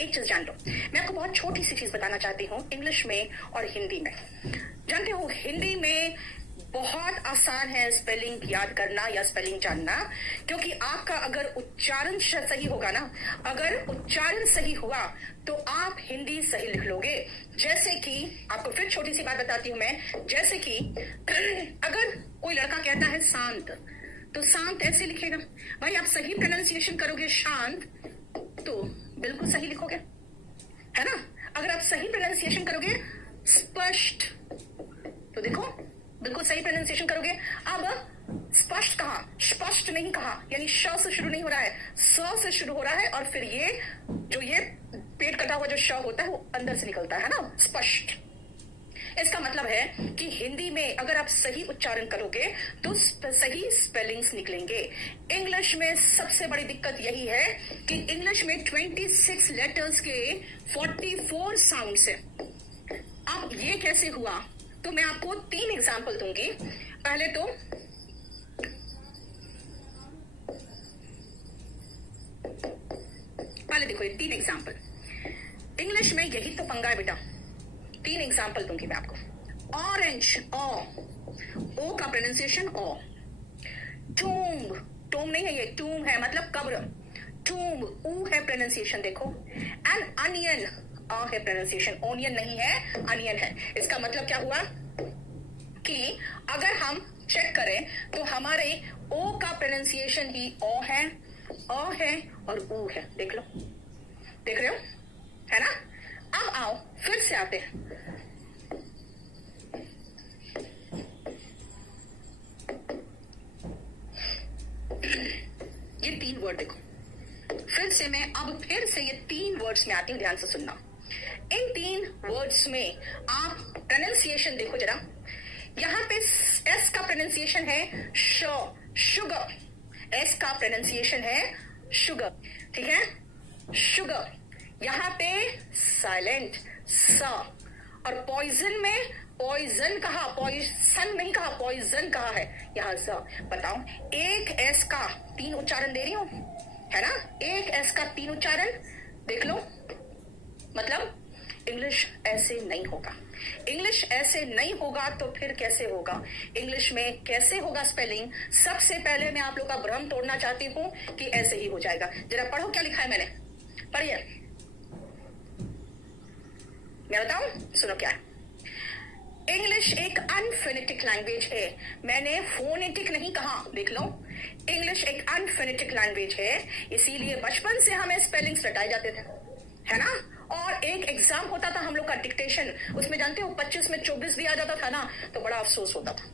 एक चीज जान लो, मैं आपको बहुत छोटी सी चीज बताना चाहती हूँ इंग्लिश में और हिंदी में। जानते हो हिंदी में बहुत आसान है स्पेलिंग याद करना या स्पेलिंग जानना, क्योंकि आपका अगर उच्चारण सही होगा ना, अगर उच्चारण सही हुआ तो आप हिंदी सही लिख लोगे। जैसे कि आपको फिर छोटी सी बात बताती हूं मैं, जैसे कि अगर कोई लड़का कहता है शांत, तो शांत ऐसे लिखेगा। भाई आप सही प्रोनाउंसिएशन करोगे शांत तो बिल्कुल सही लिखोगे, है ना। अगर आप सही प्रोनाउंसिएशन करोगे स्पष्ट, तो देखो बिल्कुल सही प्रोनाउंसिएशन करोगे। अब स्पष्ट कहा, स्पष्ट नहीं कहा, यानी श से शुरू नहीं हो रहा है, स से शुरू हो रहा है, और फिर ये जो ये पेट कटा हुआ जो श होता है वो अंदर से निकलता है ना, स्पष्ट। इसका मतलब है कि हिंदी में अगर आप सही उच्चारण करोगे तो सही स्पेलिंग्स निकलेंगे। इंग्लिश में सबसे बड़ी दिक्कत यही है कि इंग्लिश में 26 लेटर्स के 44 साउंड्स है। अब ये कैसे हुआ, तो मैं आपको 3 एग्जाम्पल दूंगी। पहले देखो ये 3 एग्जाम्पल। इंग्लिश में यही तो पंगा है बेटा। 3 एग्जाम्पल दूंगी मैं आपको। ऑरेंज, ओ का प्रोनाउंसिएशन ओ। टूम्ब, टूम नहीं है ये, टूम है मतलब कब्र। टूम्ब, ऊ है प्रोनाउंसिएशन देखो। एंड अनियन, आ है प्रोनाउंसिएशन, ओनियन नहीं है, अनियन है। इसका मतलब क्या हुआ कि अगर हम चेक करें तो हमारे ओ का प्रोनाउंसिएशन ही ओ है, अ है और ऊ है। देख लो, देख रहे हो, है ना। अब आओ फिर से आते हैं। ये 3 वर्ड देखो, फिर से मैं अब फिर से ये 3 वर्ड्स में आती हूं, ध्यान से सुनना। इन 3 वर्ड्स में आप प्रोनाउंसिएशन देखो जरा। यहां पे एस का प्रोनाउंसिएशन है श, शुगर। एस का प्रोनाउंसिएशन है शुगर, ठीक है, शुगर। यहां पे साइलेंट स। और पॉइजन में पॉइजन कहा, पॉइजन नहीं कहा, पॉइजन कहा है, यहां स। बताओ, एक एस का 3 उच्चारण दे रही हूं, है ना, एक एस का 3 उच्चारण देख लो। मतलब इंग्लिश ऐसे नहीं होगा। इंग्लिश ऐसे नहीं होगा तो फिर कैसे होगा? इंग्लिश में कैसे होगा स्पेलिंग? सबसे पहले मैं आप लोग का भ्रम तोड़ना चाहती हूं कि ऐसे ही हो जाएगा। जरा पढ़ो क्या लिखा है मैंने, पढ़िए, मैं बताऊं, सुनो क्या है। इंग्लिश एक अनफोनेटिक लैंग्वेज है। मैंने फोनेटिक नहीं कहा, देख लो। इंग्लिश एक अनफोनेटिक लैंग्वेज है, इसीलिए बचपन से हमें स्पेलिंग्स रटाए जाते थे, है ना। और एक एग्जाम होता था हम लोग का डिक्टेशन, उसमें जानते हो 25 में 24 भी आ जाता था ना, तो बड़ा अफसोस होता था।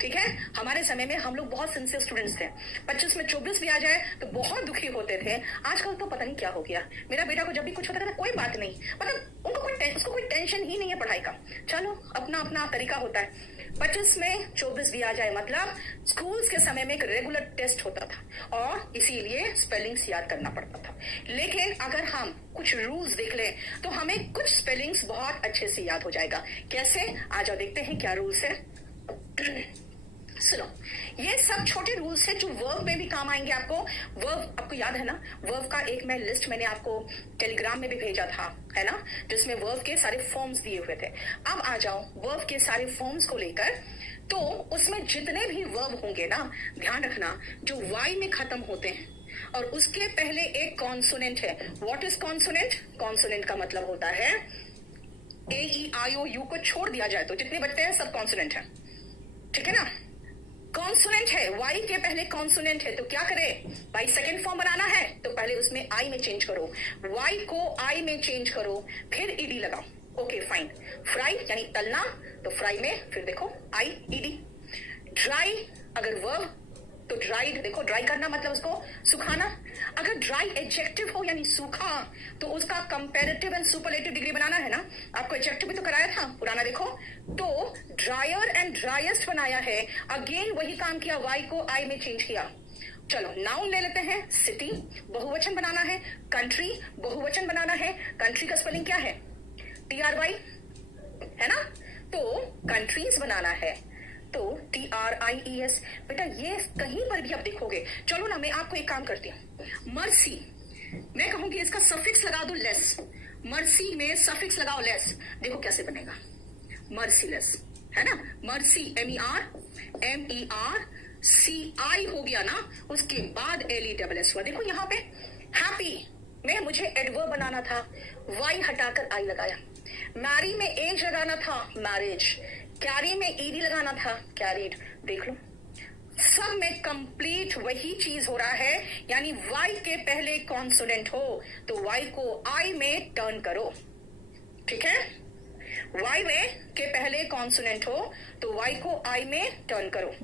ठीक है, हमारे समय में हम लोग बहुत सिंसियर स्टूडेंट्स थे। 25 में 24 भी आ जाए तो बहुत दुखी होते थे। आजकल तो पता नहीं क्या हो गया। मेरा बेटा को जब भी कुछ होता था कोई बात नहीं, मतलब उसको कोई टेंशन ही नहीं है पढ़ाई का। चलो अपना अपना तरीका होता है। 25 में 24 भी आ जाए मतलब स्कूल्स के समय में एक रेगुलर टेस्ट होता था और इसीलिए स्पेलिंग्स याद करना पड़ता था। लेकिन अगर हम कुछ रूल्स देख लें तो हमें कुछ स्पेलिंग्स बहुत अच्छे से याद हो जाएगा। कैसे? आ जाओ देखते हैं क्या रूल्स है। सुनो, ये सब छोटे रूल्स हैं जो वर्ब में भी काम आएंगे आपको। वर्ब आपको याद है ना, वर्ब का एक मैं लिस्ट मैंने आपको टेलीग्राम में भी भेजा था, है ना, जिसमें वर्ब के सारे फॉर्म्स दिए हुए थे। अब आ जाओ वर्ब के सारे फॉर्म्स को लेकर, तो उसमें जितने भी वर्ब होंगे ना, ध्यान रखना जो वाई में खत्म होते हैं और उसके पहले एक कॉन्सोनेंट है। What is consonant? कॉन्सोनेंट का मतलब होता है ए ई आई ओ यू को छोड़ दिया जाए तो जितने बचते हैं सब कॉन्सोनेंट है, ठीक है ना। कॉन्सोनेंट है, वाई के पहले कॉन्सोनेंट है, तो क्या करे भाई, सेकंड फॉर्म बनाना है तो पहले उसमें आई में चेंज करो, वाई को आई में चेंज करो, फिर ईडी लगाओ। Okay fine. फ्राई यानी तलना, तो फ्राई में फिर देखो आई ईडी। ड्राई अगर वर्ब तो ड्राइड, देखो ड्राई करना मतलब उसको सुखाना। अगर ड्राई एडजेक्टिव हो यानी सूखा, तो उसका कंपैरेटिव एंड सुपरलेटिव डिग्री बनाना है ना। आपको एडजेक्टिव भी तो कराया था पुराना, देखो तो ड्रायर एंड ड्राइएस्ट बनाया है, अगेन वही काम किया, वाई को आई में चेंज किया। चलो नाउन ले लेते हैं। सिटी बहुवचन बनाना है, कंट्री बहुवचन बनाना है। कंट्री का स्पेलिंग क्या है? TRY, है ना, तो कंट्रीज बनाना है तो TRIES। बेटा ये कहीं पर भी आप देखोगे। चलो ना मैं आपको एक काम करती हूँ, मर्सी मैं कहूंगी इसका सफिक्स लगा दो लेस, मर्सी में सफिक्स लगाओ लेस, देखो कैसे बनेगा, मर्सीलेस, है ना, मर्सी MERCI हो गया ना, उसके बाद LESS हुआ। देखो यहाँ पे हैप्पी में मुझे एडवर्ब बनाना था, वाई हटाकर आई लगाया, मैरी में एज लगाना था, मैरिज, कैरी में ईडी लगाना था, कैरिड। देख लो सब में कंप्लीट वही चीज हो रहा है, यानी वाई के पहले कॉन्सोनेंट हो तो वाई को आई में टर्न करो, ठीक है, वाई में के पहले कॉन्सोनेंट हो तो वाई को आई में टर्न करो।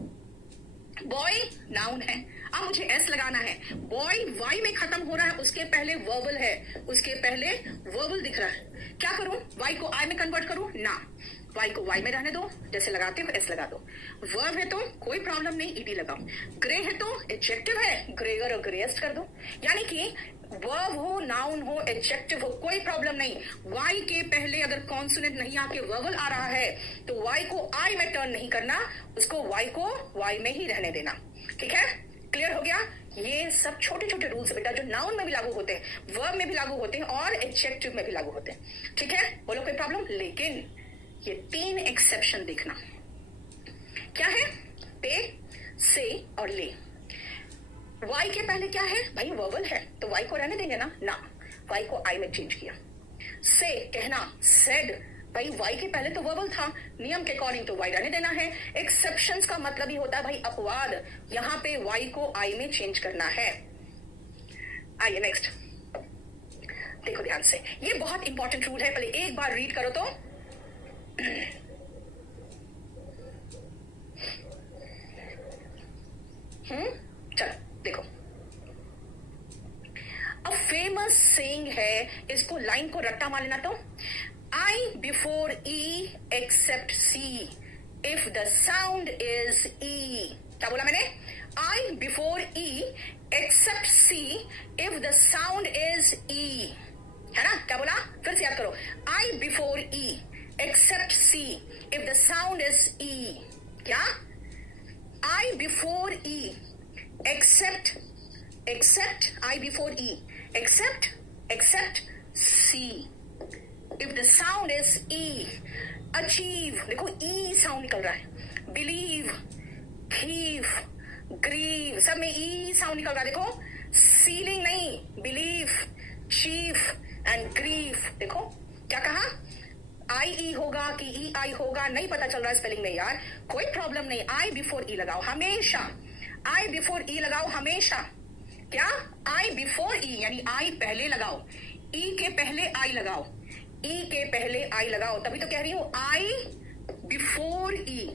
बॉय नाउन है, अब मुझे एस लगाना है, बॉय वाई में खत्म हो रहा है, उसके पहले वर्बल है, उसके पहले वर्बल दिख रहा है, क्या करूं, वाई को आई में कन्वर्ट करूं ना, वाई को वाई में रहने दो, जैसे लगाते हो एस लगा दो, वर्ब है तो कोई प्रॉब्लम नहीं ईडी लगाओ, ग्रे है तो एडजेक्टिव है, ग्रेगर और ग्रेएस्ट कर दो, यानी कि वर्ब हो, नाउन हो, एडजेक्टिव हो, कोई प्रॉब्लम नहीं, वाई के पहले अगर कॉन्सोनेंट नहीं आके वर्बल आ रहा है तो वाई को आई में टर्न नहीं करना, उसको वाई को वाई में ही रहने देना, ठीक है, क्लियर हो गया। ये सब छोटे छोटे रूल्स बेटा जो नाउन में भी लागू होते हैं, वर्ब में भी लागू होते हैं और एडजेक्टिव में भी लागू होते हैं, ठीक है, बोलो कोई प्रॉब्लम। लेकिन ये 3 एक्सेप्शन देखना, क्या है, पे, से और ले। वाई के पहले क्या है भाई, वर्बल है तो वाई को रहने देंगे ना, वाई को आई में चेंज किया। से कहना, सेड, भाई वाई के पहले तो वर्बल था, नियम के अकॉर्डिंग तो वाई रहने देना है। एक्सेप्शंस का मतलब ही होता है भाई अपवाद, यहां पे वाई को आई में चेंज करना है। आइए नेक्स्ट देखो ध्यान से, ये बहुत इंपॉर्टेंट रूल है, पहले एक बार रीड करो तो चलो देखो, अब फेमस सेइंग है, इसको लाइन को रट्टा मार लेना, तो I before E except C if the sound is E. क्या बोला मैंने, I before E except C if the sound is E, है ना, क्या बोला, फिर से याद करो, I before E except C if the sound is E, क्या, I before E except I before E, except C if the sound is E, achieve, देखो E साउंड निकल रहा है, believe, give, grieve, सब में E साउंड निकल रहा है, देखो सीलिंग नहीं, believe, chief and grieve, देखो क्या कहा, IE होगा कि EI होगा, नहीं पता चल रहा है स्पेलिंग में यार, कोई प्रॉब्लम नहीं, I before E लगाओ हमेशा, I before E लगाओ हमेशा, क्या, I before E यानी I पहले लगाओ, E के पहले I लगाओ, E के पहले I लगाओ, तभी तो कह रही हूं I before E,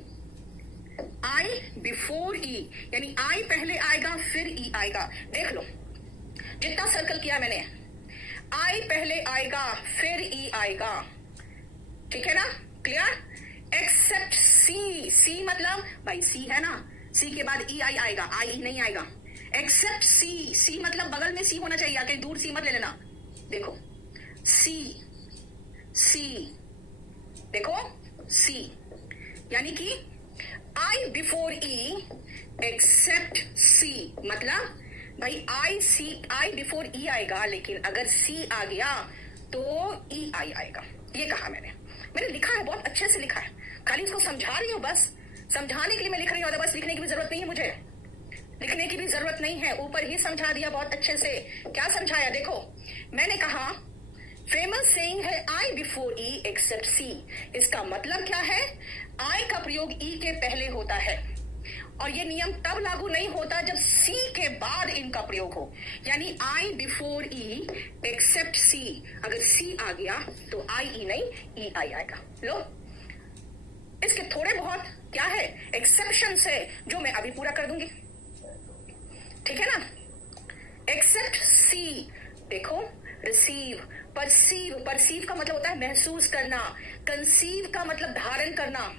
I before E यानी I पहले आएगा फिर E आएगा। देख लो जितना सर्कल किया मैंने, I पहले आएगा फिर E आएगा, ठीक है ना, क्लियर। एक्सेप्ट C मतलब भाई C है ना, C के बाद EI आएगा, I नहीं आएगा। एक्सेप्ट C मतलब बगल में C होना चाहिए, कहीं दूर C मत ले लेना, देखो C देखो C यानी कि I before E except C, मतलब भाई I बिफोर E आएगा, लेकिन अगर C आ गया तो EI आएगा, ये कहा मैंने लिखा है, बहुत अच्छे से लिखा है, खाली इसको समझा रही हूँ, बस समझाने के लिए मैं लिख रही हूँ, बस लिखने की भी जरूरत नहीं है, मुझे लिखने की भी जरूरत नहीं है, ऊपर ही समझा दिया बहुत अच्छे से। क्या समझाया, देखो मैंने कहा फेमस सेइंग है आई बिफोर ई एक्सेप्ट सी, इसका मतलब क्या है, आई का प्रयोग ई के पहले होता है और ये नियम तब लागू नहीं होता जब सी के बाद इनका प्रयोग हो, यानी आई बिफोर ई एक्सेप्ट सी, अगर सी आ गया तो आई ई नहीं ई आई आएगा। लो इसके थोड़े बहुत क्या है एक्सेप्शन है जो मैं अभी पूरा कर दूंगी, ठीक है ना। एक्सेप्ट सी, देखो रिसीव, परसीव का मतलब होता है महसूस करना, कंसीव का मतलब धारण करना,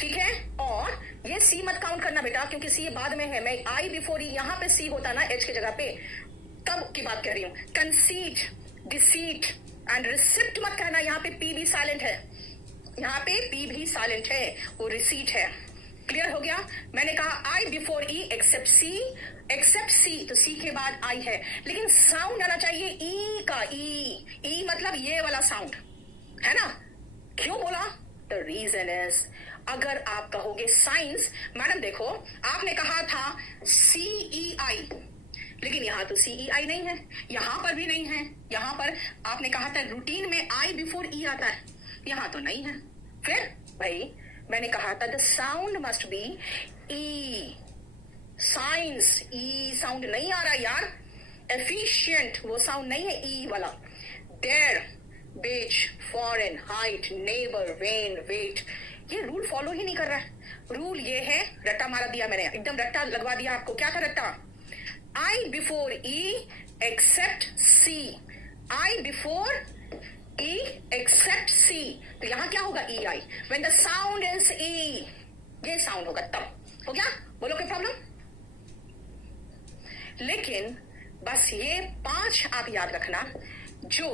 ठीक है। और ये सी मत काउंट करना बेटा, क्योंकि सी बाद में है, मैं आई बिफोर ई, यहां पे सी होता ना एच की जगह पे, तब की बात कर रही हूं। कंसीट, डिसीट एंड रिसिप्ट मत कहना, यहाँ पे पी भी साइलेंट है, यहाँ पे पी भी साइलेंट है, वो रिसीट है, क्लियर हो गया? मैंने कहा आई बिफोर ई एक्सेप्ट सी, तो सी के बाद आई है, लेकिन साउंड आना चाहिए ई का। ई मतलब ये वाला साउंड है ना। क्यों बोला? द रीजन इज, अगर आप कहोगे साइंस, मैडम देखो आपने कहा था CEI, लेकिन यहां तो CEI नहीं है, यहां पर भी नहीं है। यहां पर आपने कहा था रूटीन में आई बिफोर ई आता है, यहां तो नहीं है। फिर भाई मैंने कहा था the sound must be E, science E sound नहीं आ रहा यार, एफिशिएंट वो साउंड नहीं है ई वाला। Their, beige, foreign, height, neighbour, vein, weight, ये रूल फॉलो ही नहीं कर रहा है। रूल ये है, रट्टा मारा दिया मैंने, एकदम रट्टा लगवा दिया आपको। क्या था रट्टा? आई बिफोर ई एक्सेप्ट सी, आई बिफोर ई एक्सेप्ट सी, तो यहां क्या होगा? ई आई। व्हेन द साउंड इज ई, ये साउंड होगा तब। हो गया? बोलो कोई प्रॉब्लम? लेकिन बस ये 5 आप याद रखना, जो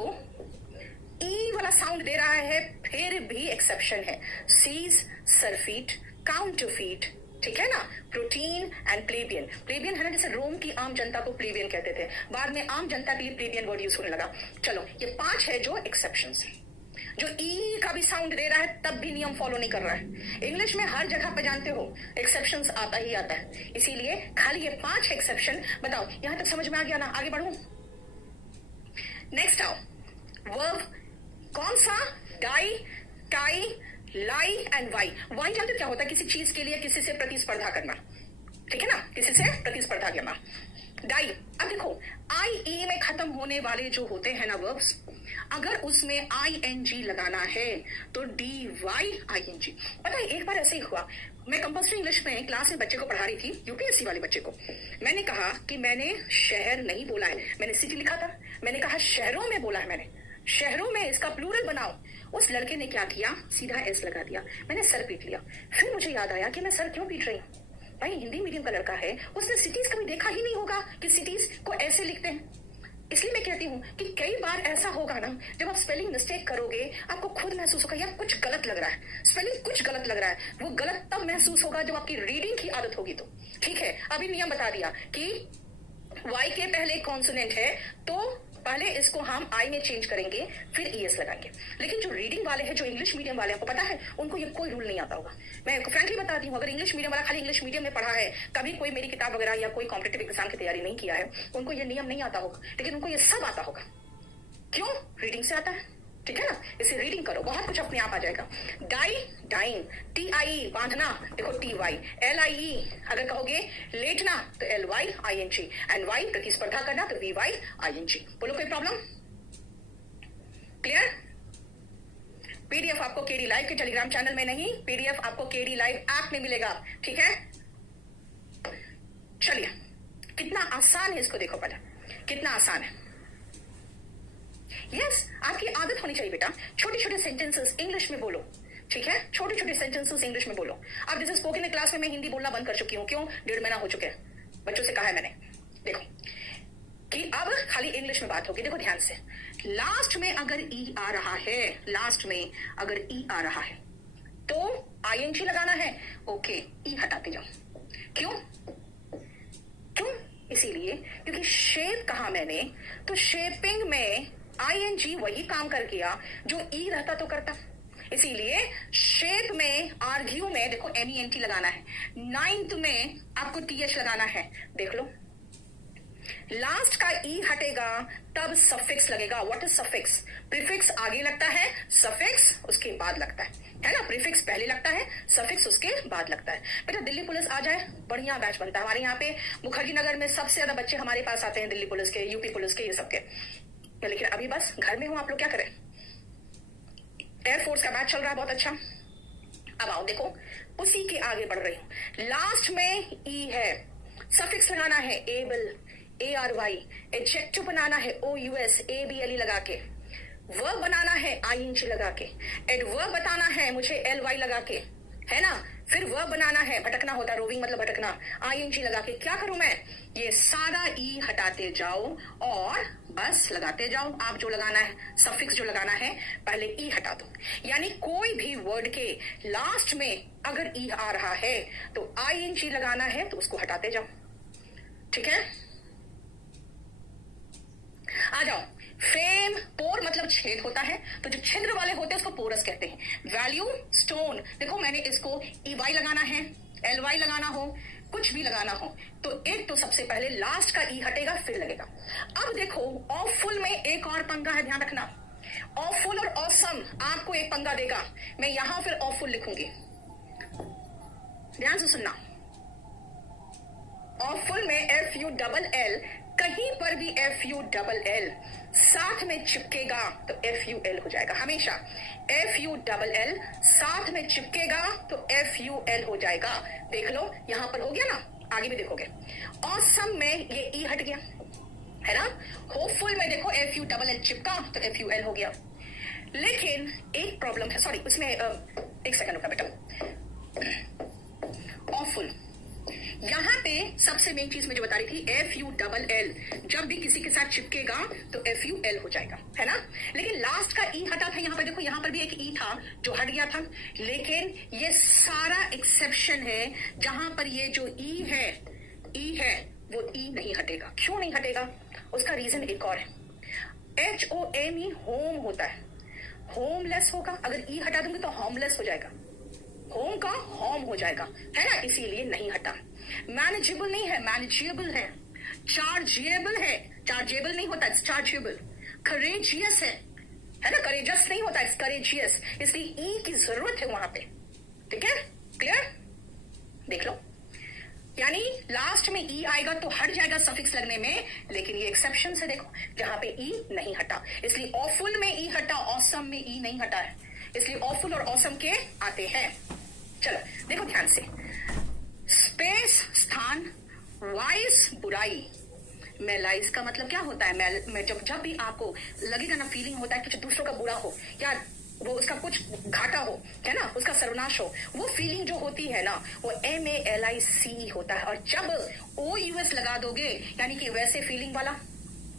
ई वाला साउंड दे रहा है फिर भी एक्सेप्शन है। सीज, सरफीट, काउंटरफीट, ठीक है ना। प्रोटीन एंड प्लेबियन, प्लेबियन है ना, जैसे रोम की आम जनता को प्लेबियन कहते थे, बाद में आम जनता के लिए प्लेबियन वर्ड यूज होने लगा। चलो ये 5 है जो एक्सेप्शंस है। जो ई का भी साउंड दे रहा है तब भी नियम फॉलो नहीं कर रहा है। इंग्लिश में हर जगह पे जानते हो एक्सेप्शंस आता ही आता है, इसीलिए खाली ये 5 एक्सेप्शन बताओ। यहां तक समझ में आ गया ना? आगे बढ़ू, नेक्स्ट आओ। वर्ब कौन सा? Die, tie, lie and vie. Vie जानते क्या होता है? किसी चीज के लिए किसी से प्रतिस्पर्धा करना, ठीक है ना, किसी से प्रतिस्पर्धा करना। डाई, अब देखो IE में खत्म होने वाले जो होते हैं ना वर्ब्स, अगर उसमें ING लगाना है तो DYING। पता है एक बार ऐसे ही हुआ, मैं कंपल्सरी इंग्लिश में क्लास में बच्चे को पढ़ा रही थी, UPSC वाले बच्चे को। मैंने कहा कि मैंने शहर नहीं बोला है, मैंने सिटी लिखा था, मैंने कहा शहरों में बोला है, मैंने शहरों में इसका प्लूरल बनाओ। उस लड़के ने क्या किया? सीधा S लगा दिया, मैंने सर पीट लिया। फिर मुझे याद आया कि मैं सर क्यों पीट रही हूँ? भाई हिंदी मीडियम का लड़का है, उसने सिटीज कभी देखा ही नहीं होगा कि सिटीज को ऐसे लिखते हैं। इसलिए मैं कहती हूँ कि कई बार ऐसा होगा ना, जब आप स्पेलिंग मिस्टेक करोगे आपको खुद महसूस होगा यार कुछ गलत लग रहा है, स्पेलिंग कुछ गलत लग रहा है। वो गलत तब महसूस होगा जब आपकी रीडिंग की आदत होगी तो। ठीक है, अभी नियम बता दिया कि Y के पहले कॉन्सोनेंट है तो पहले इसको हम आई में चेंज करेंगे, फिर ES लगाएंगे। लेकिन जो रीडिंग वाले हैं, जो इंग्लिश मीडियम वाले, आपको पता है उनको ये कोई रूल नहीं आता होगा। मैं फ्रैंकली बताती हूँ, अगर इंग्लिश मीडियम वाला खाली इंग्लिश मीडियम में पढ़ा है, कभी कोई मेरी किताब वगैरह या कोई कॉम्पिटिटिव एग्जाम की तैयारी नहीं किया है, उनको ये नियम नहीं आता होगा, लेकिन उनको ये सब आता होगा। क्यों? रीडिंग से आता है, ठीक है ना। इसे रीडिंग करो, बहुत कुछ अपने आप आ जाएगा। डाई, डाइंग, TIE बांधना, देखो TY, LIE अगर कहोगे लेटना तो LYING, एंड Y प्रतिस्पर्धा करना तो VYING। बोलो कोई प्रॉब्लम? क्लियर? PDF आपको KD लाइव के टेलीग्राम चैनल में नहीं, PDF आपको KD लाइव ऐप में मिलेगा, ठीक है। चलिए कितना आसान है इसको देखो, पहले कितना आसान है। यस, आपकी आदत होनी चाहिए बेटा, छोटे छोटे सेंटेंसेस इंग्लिश में बोलो, ठीक है। छोटे छोटे सेंटेंसेस इंग्लिश में बोलो। अब जैसे स्पोकन क्लास में मैं हिंदी बोलना बंद कर चुकी हूँ, क्यों? 1.5 महीना हो चुके हैं, बच्चों से कहा है मैंने, देखो कि अब खाली इंग्लिश में बात होगी। देखो ध्यान से, लास्ट में अगर ई आ रहा है, लास्ट में अगर ई आ रहा है तो ING लगाना है। ओके, ई हटाते जाओ। क्यों? क्यों? इसीलिए क्योंकि शेप कहा मैंने, तो शेपिंग में ING वही काम कर गया जो ई रहता तो करता। इसीलिए शेप में, आर्ग्यू में देखो MENT लगाना है, 9th में आपको TH लगाना है। देख लो, लास्ट का ई हटेगा तब सफिक्स लगेगा। What is suffix? प्रीफिक्स आगे लगता है, सफिक्स उसके बाद लगता है ना। प्रीफिक्स पहले लगता है, सफिक्स उसके बाद लगता है। बेटा दिल्ली पुलिस आ जाए, बढ़िया बैच बनता है हमारे यहाँ पे। मुखर्जी नगर में सबसे ज्यादा बच्चे हमारे पास आते हैं, दिल्ली पुलिस के, यूपी पुलिस के, ये सबके। लेकिन अभी बस घर में हूं, आप लोग क्या करें? एयरफोर्स का बैच चल रहा है, बहुत अच्छा। अब आओ देखो, उसी के आगे बढ़ रही हूं। लास्ट में ई है, सफिक्स लगाना है, एबल, ARY, एडजेक्टिव बनाना है, OUS, ABLE लगा के, वर्ब बनाना है ING लगा के, एडवर्ब बताना है मुझे LY लगा के, है ना। फिर वर्ब बनाना है, भटकना होता है, रोविंग मतलब भटकना। आईएनजी लगा के क्या करूं मैं, ये सारा ई हटाते जाओ और बस लगाते जाओ। आप जो लगाना है, सफिक्स जो लगाना है, पहले ई हटा दो। यानी कोई भी वर्ड के लास्ट में अगर ई आ रहा है तो आईएनजी लगाना है तो उसको हटाते जाओ। ठीक है, आ जाओ। फेम, पोर मतलब छेद होता है, तो जो छिद्र वाले होते हैं उसको पोरस कहते हैं। वैल्यू, स्टोन, देखो मैंने इसको EY लगाना है, LY लगाना हो, कुछ भी लगाना हो तो एक तो सबसे पहले लास्ट का ई हटेगा फिर लगेगा। अब देखो ऑफुल में एक और पंगा है, ध्यान रखना। ऑफुल और ऑसम आपको एक पंगा देगा। मैं यहां फिर ऑफुल लिखूंगी, ध्यान से सुनना। ऑफुल में FULL, कहीं पर भी FULL साथ में चिपकेगा तो FUL हो जाएगा हमेशा। FULL साथ में चिपकेगा तो FUL हो जाएगा। देख लो यहां पर हो गया ना, आगे भी देखोगे। ऑसम में ये ई हट गया है ना। होपफुल में देखो FULL चिपका तो FUL हो गया। लेकिन एक प्रॉब्लम है, सॉरी उसमें एक सेकंड रुका बेटा। ऑफुल, यहां पे सबसे मेन चीज मैं जो बता रही थी, FULL जब भी किसी के साथ चिपकेगा तो FUL हो जाएगा, है ना। लेकिन लास्ट का ई हटा था, यहां पर देखो, यहां पर भी एक ई था जो हट गया था। लेकिन ये सारा एक्सेप्शन है जहां पर ये जो ई है वो ई नहीं हटेगा। क्यों नहीं हटेगा, उसका रीजन एक और है। HOME होम होता है, होमलेस होगा। अगर ई हटा दूंगी तो होमलेस हो जाएगा, होम का होम हो जाएगा, है ना, इसीलिए नहीं हटा। मैनेजेबल नहीं है, मैनेजेबल है। चार्जेबल है, चार्जेबल नहीं होता, इट्स चार्जेबल। करेजियस है ना, करेजस नहीं होता, इट्स करेजियस। इसलिए ई की जरूरत है वहां पे। ठीक है, क्लियर, देख लो। यानी लास्ट में ई आएगा तो हट जाएगा सफिक्स लगने में, लेकिन ये एक्सेप्शन है, देखो जहां पे ई नहीं हटा। इसलिए ऑफुल में ई हटा, ऑसम में ई नहीं हटा है, इसलिए ऑफुल और ऑसम के आते हैं। चलो देखो ध्यान से, स्पेस स्थान, वाइस बुराई, मेलाइज का मतलब क्या होता है। मैं जब भी आपको लगेगा ना, फीलिंग होता है कि दूसरों का बुरा हो या वो उसका कुछ घाटा हो, है ना, उसका सर्वनाश हो, वो फीलिंग जो होती है ना वो MALIC होता है। और जब OUS लगा दोगे यानी कि वैसे फीलिंग वाला,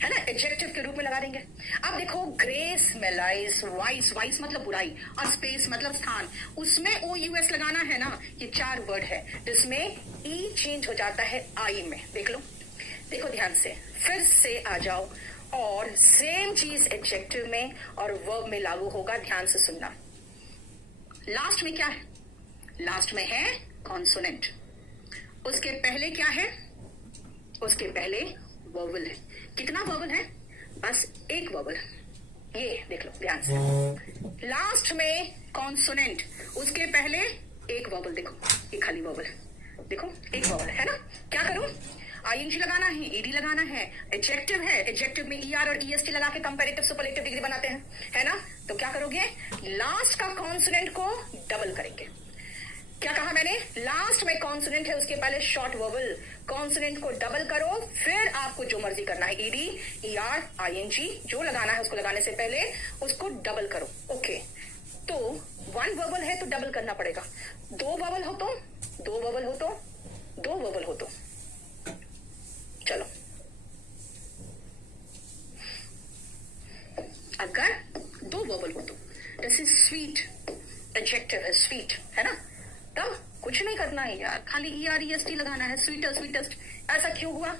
है ना, एडजेक्टिव के रूप में लगा देंगे। अब देखो ग्रेस, मेलाइज, वाइस मतलब बुराई और स्पेस मतलब स्थान, उसमें OUS लगाना है ना। ये 4 वर्ड है जिसमें ई चेंज हो जाता है आई में। देख लो, देखो ध्यान से, फिर से आ जाओ और सेम चीज एडजेक्टिव में और वर्ब में लागू होगा, ध्यान से सुनना। लास्ट में क्या है, लास्ट में है कॉन्सोनेंट। उसके पहले क्या है, उसके पहले वोवल है। कितना वोवल है, बस एक वोवल। ये देख लो ध्यान से, लास्ट में कॉन्सोनेंट, उसके पहले एक वोवल। देखो ये खाली वोवल है, देखो एक वोवल है ना। क्या करूं, ING लगाना है, ED लगाना है, एडजेक्टिव है, एडजेक्टिव में ER और EST लगा के कंपैरेटिव सुपरलेटिव डिग्री बनाते हैं, है ना। तो क्या करोगे, लास्ट का कॉन्सोनेंट को डबल करेंगे। क्या कहा मैंने, लास्ट में कॉन्सोनेंट है, उसके पहले शॉर्ट वोवल, कॉन्सोनेंट को डबल करो, फिर आपको जो मर्जी करना है, ED, ER, ING जो लगाना है उसको लगाने से पहले उसको डबल करो। ओके, तो 1 वोवल है तो डबल करना पड़ेगा, 2 वोवल हो तो 2 वोवल हो तो 2 वोवल हो तो। चलो, अगर 2 वोवल हो तो, जैसे स्वीट, एडजेक्टिव है स्वीट, है ना, तब कुछ नहीं करना है यार, खाली ER EST लगाना है, स्वीटर स्वीटेस्ट। ऐसा क्यों हुआ,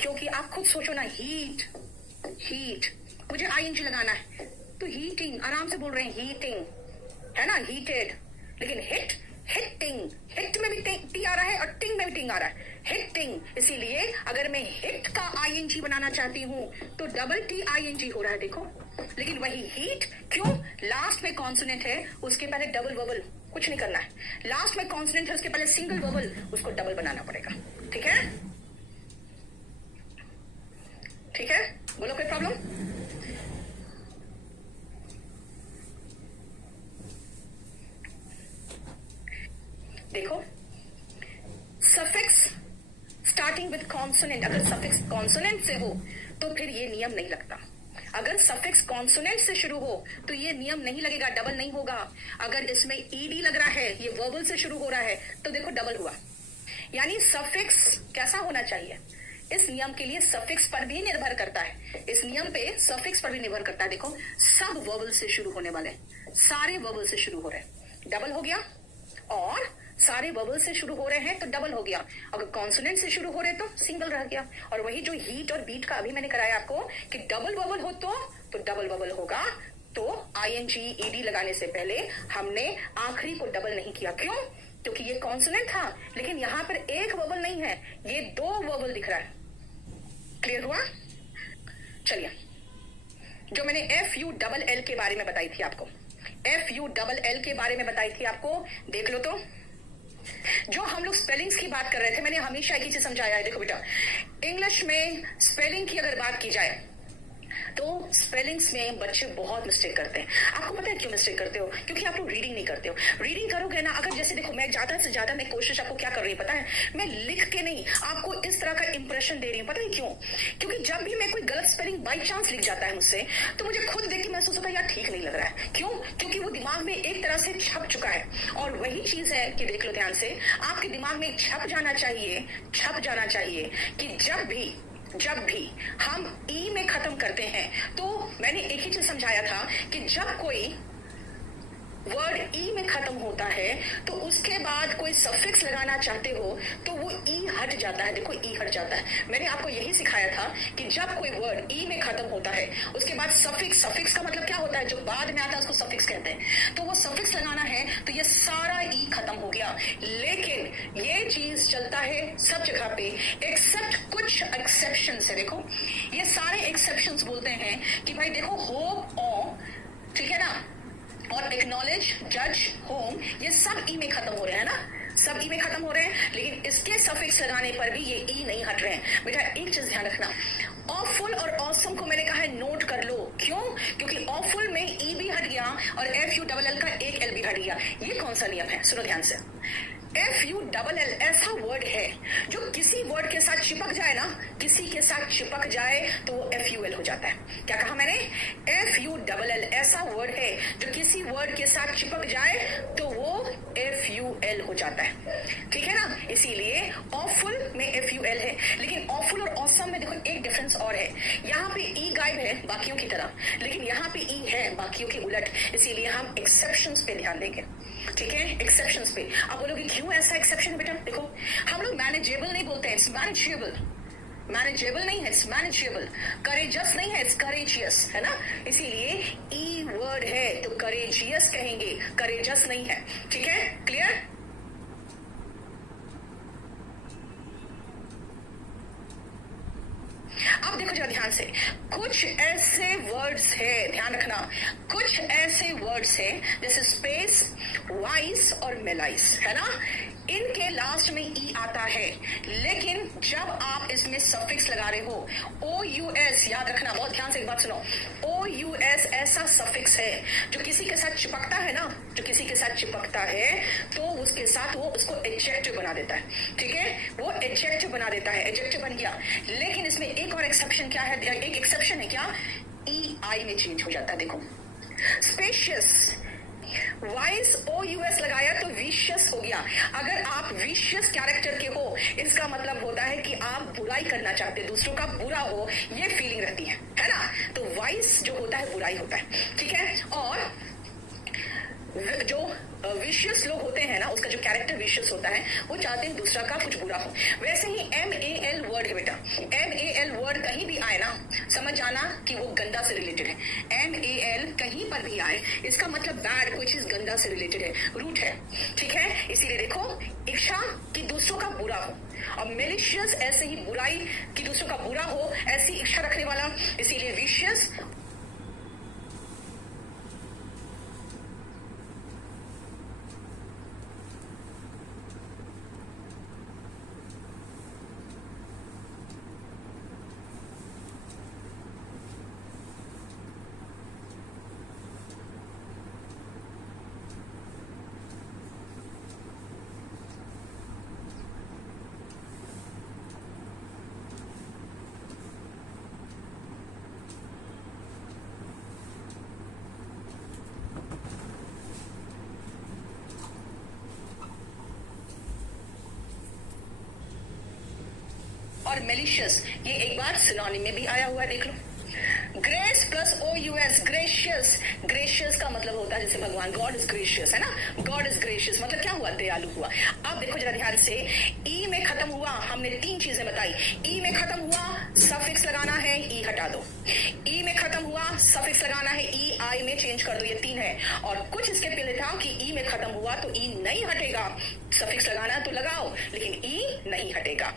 क्योंकि आप खुद सोचो ना, हीट मुझे ING लगाना है तो हीटिंग, आराम से बोल रहे हैं हीटिंग, है ना, हीटेड। लेकिन हिटिंग, हिट में भी टी आ रहा है और टिंग में भी टिंग आ रहा है, हिटिंग। इसीलिए अगर मैं हिट का ING बनाना चाहती हूं तो डबल TING हो रहा है, देखो। लेकिन वही हीट, क्यों, लास्ट में कॉन्सोनेंट है, उसके पहले डबल वोवल, कुछ नहीं करना है। लास्ट में कॉन्सोनेंट है, उसके पहले सिंगल वोवल, उसको डबल बनाना पड़ेगा। ठीक है, ठीक है, बोलो कोई प्रॉब्लम। देखो, सफिक्स स्टार्टिंग विद कॉन्सोनेंट, अगर सफिक्स कॉन्सोनेंट से हो तो फिर ये नियम नहीं लगता। अगर सफिक्स कॉन्सोनेंट से शुरू हो तो ये नियम नहीं लगेगा, डबल नहीं होगा। अगर इसमें ईडी लग रहा है, ये वर्बल से शुरू हो रहा है, तो देखो डबल हुआ। यानी सफिक्स कैसा होना चाहिए, इस नियम के लिए सफिक्स पर भी निर्भर करता है। इस नियम पे सफिक्स पर भी निर्भर करता है। देखो सब वर्बल से शुरू होने वाले, सारे वर्बल से शुरू हो रहे हैं, डबल हो गया। और सारे वर्बल से शुरू हो रहे हैं तो डबल हो गया। अगर कॉन्सोनेंट से शुरू हो रहे तो सिंगल रह गया। और वही जो हीट और बीट का अभी मैंने कराया आपको कि डबल वर्बल हो तो डबल वर्बल होगा। तो आईएनजी ईडी लगाने से पहले हमने आखिरी को डबल नहीं किया। क्यों? क्योंकि ये कॉन्सोनेंट था, लेकिन यहां पर एक वर्बल नहीं है, ये दो वर्बल दिख रहा है। क्लियर हुआ? चलिए, जो मैंने FULL के बारे में बताई थी आपको, FULL के बारे में बताई थी आपको, देख लो। तो जो हम लोग स्पेलिंग्स की बात कर रहे थे, मैंने हमेशा एक ही चीज समझाया है। देखो बेटा, इंग्लिश में स्पेलिंग की अगर बात की जाए तो स्पेलिंग्स में बच्चे बहुत मिस्टेक करते हैं। आपको पता है क्यों मिस्टेक करते हो? क्योंकि आप लोग रीडिंग नहीं करते हो। रीडिंग करोगे ना, अगर जैसे देखो, मैं ज्यादा से ज्यादा मैं कोशिश आपको क्या कर रही हूँ पता है, मैं लिख के नहीं, आपको इस तरह का इंप्रेशन दे रही हूँ। पता है क्यों? क्योंकि जब भी मैं कोई गलत स्पेलिंग बाई चांस लिख जाता है मुझसे, तो मुझे खुद देख के महसूस होता है यार ठीक नहीं लग रहा है। क्यों? क्योंकि वो दिमाग में एक तरह से छप चुका है। और वही चीज है कि देख लो ध्यान से, आपके दिमाग में छप जाना चाहिए कि जब भी हम ई में खत्म करते हैं, तो मैंने एक ही चीज समझाया था कि जब कोई वर्ड ई में खत्म होता है तो उसके बाद कोई सफिक्स लगाना चाहते हो तो वो ई हट जाता है। देखो ई हट जाता है। मैंने आपको यही सिखाया था कि जब कोई वर्ड ई में खत्म होता है उसके बाद सफिक्स का मतलब क्या होता है, जो बाद में आता है उसको सफिक्स कहते हैं। तो वो सफिक्स लगाना है तो ये सारा ई खत्म हो गया। लेकिन ये चीज चलता है सब जगह पे एक्सेप्ट कुछ एक्सेप्शन है। देखो ये सारे एक्सेप्शंस बोलते हैं कि भाई देखो होप ओ, ठीक है ना, और एक्नॉलेज, जज, होम, ये सब ई में खत्म हो रहे हैं ना, सब ई में खत्म हो रहे हैं। लेकिन इसके सफिक्स लगाने पर भी ये ई नहीं हट रहे हैं। बेटा एक चीज ध्यान रखना, ऑफुल और ऑसम को मैंने कहा है नोट कर लो। क्यों? क्योंकि ऑफुल में ई भी हट गया और FULL का एक एल भी हट गया। ये कौन सा नियम है? सुनो ध्यान से। FULL ऐसा वर्ड है जो किसी वर्ड के साथ चिपक जाए ना, किसी के साथ चिपक जाए तो वो FUL हो जाता है। क्या कहा मैंने? FULL ऐसा वर्ड है जो किसी वर्ड के साथ चिपक जाए तो वो FUL हो जाता है। ठीक है ना? इसीलिए ऑफुल में FUL है, लेकिन ऑफुल और ऑसम में देखो एक डिफरेंस और है। यहाँ पे ई गायब है बाकियों की तरह, लेकिन यहाँ पे ई है बाकियों के उलट। इसीलिए हम एक्सेप्शंस पे ध्यान देंगे। ठीक है, एक्सेप्शंस पे। आप बोलोगे क्यों ऐसा एक्सेप्शन? बेटा देखो, हम लोग मैनेजेबल नहीं बोलते हैं, इट्स मैनेजेबल। मैनेजेबल नहीं है, इट्स मैनेजेबल। करेजस नहीं है, इट्स करेजियस, है ना? इसीलिए ई वर्ड है तो करेजियस कहेंगे, करेजस नहीं है। ठीक है, क्लियर? अब देखो जरा ध्यान से, कुछ ऐसे वर्ड्स है, ध्यान रखना, कुछ ऐसे वर्ड्स है जैसे स्पेस, वाइस और मेलाइस, है ना, इनके लास्ट में ई आता है। लेकिन जब आप इसमें सफिक्स लगा रहे हो, OUS, याद रखना, बहुत ध्यान से एक बात सुनो, OUS ऐसा सफिक्स है जो किसी के साथ चिपकता है ना, जो किसी के साथ चिपकता है तो उसके साथ वो उसको एडजेक्टिव बना देता है। ठीक है, वो एडजेक्टिव बना देता है, एडजेक्टिव बन गया। लेकिन इसमें एक और एक्सेप्शन क्या है? एक एक्सेप्शन है क्या? EI में चेंज हो जाता है। देखो स्पेशियस, वाइस OUS लगाया तो विशियस हो गया। अगर आप विशियस कैरेक्टर के हो, इसका मतलब होता है कि आप बुराई करना चाहते, दूसरों का बुरा हो, ये फीलिंग रहती है ना? तो वाइस जो होता है बुराई होता है। ठीक है, और जो विशियस लोग होते हैं ना, उसका जो कैरेक्टर विशियस होता है, वो चाहते हैं दूसरा का कुछ बुरा हो। वैसे ही MAL वर्ड है बेटा, MAL वर्ड कहीं भी आए ना, समझ जाना कि वो गंदा से रिलेटेड है। MAL कहीं पर भी आए, इसका मतलब बैड, कोई चीज गंदा से रिलेटेड है, रूट है। ठीक है, इसीलिए देखो, इच्छा कि दूसरों का बुरा हो, और मेलिशियस ऐसे ही बुराई कि दूसरों का बुरा हो, ऐसी इच्छा रखने वाला, इसीलिए विशियस। और मेलिशियस ये एक बार सिनोनिम में भी आया हुआ है, देख लो। Grace plus OUS, gracious. Gracious का मतलब होता है जैसे भगवान, गॉड इज ग्रेशियस, है ना। गॉड इज ग्रेशियस मतलब क्या हुआ? दयालु हुआ। अब देखो जरा ध्यान से, ई में खत्म हुआ, हमने 3 चीजें बताई। ई में खत्म हुआ, सफिक्स लगाना है, ई हटा दो। ई में खत्म हुआ, सफिक्स लगाना है, ई आई में चेंज कर दो, ये 3 है। और कुछ इसके पहले था कि ई में खत्म हुआ तो ई नहीं हटेगा, सफिक्स लगाना तो लगाओ लेकिन ई नहीं हटेगा।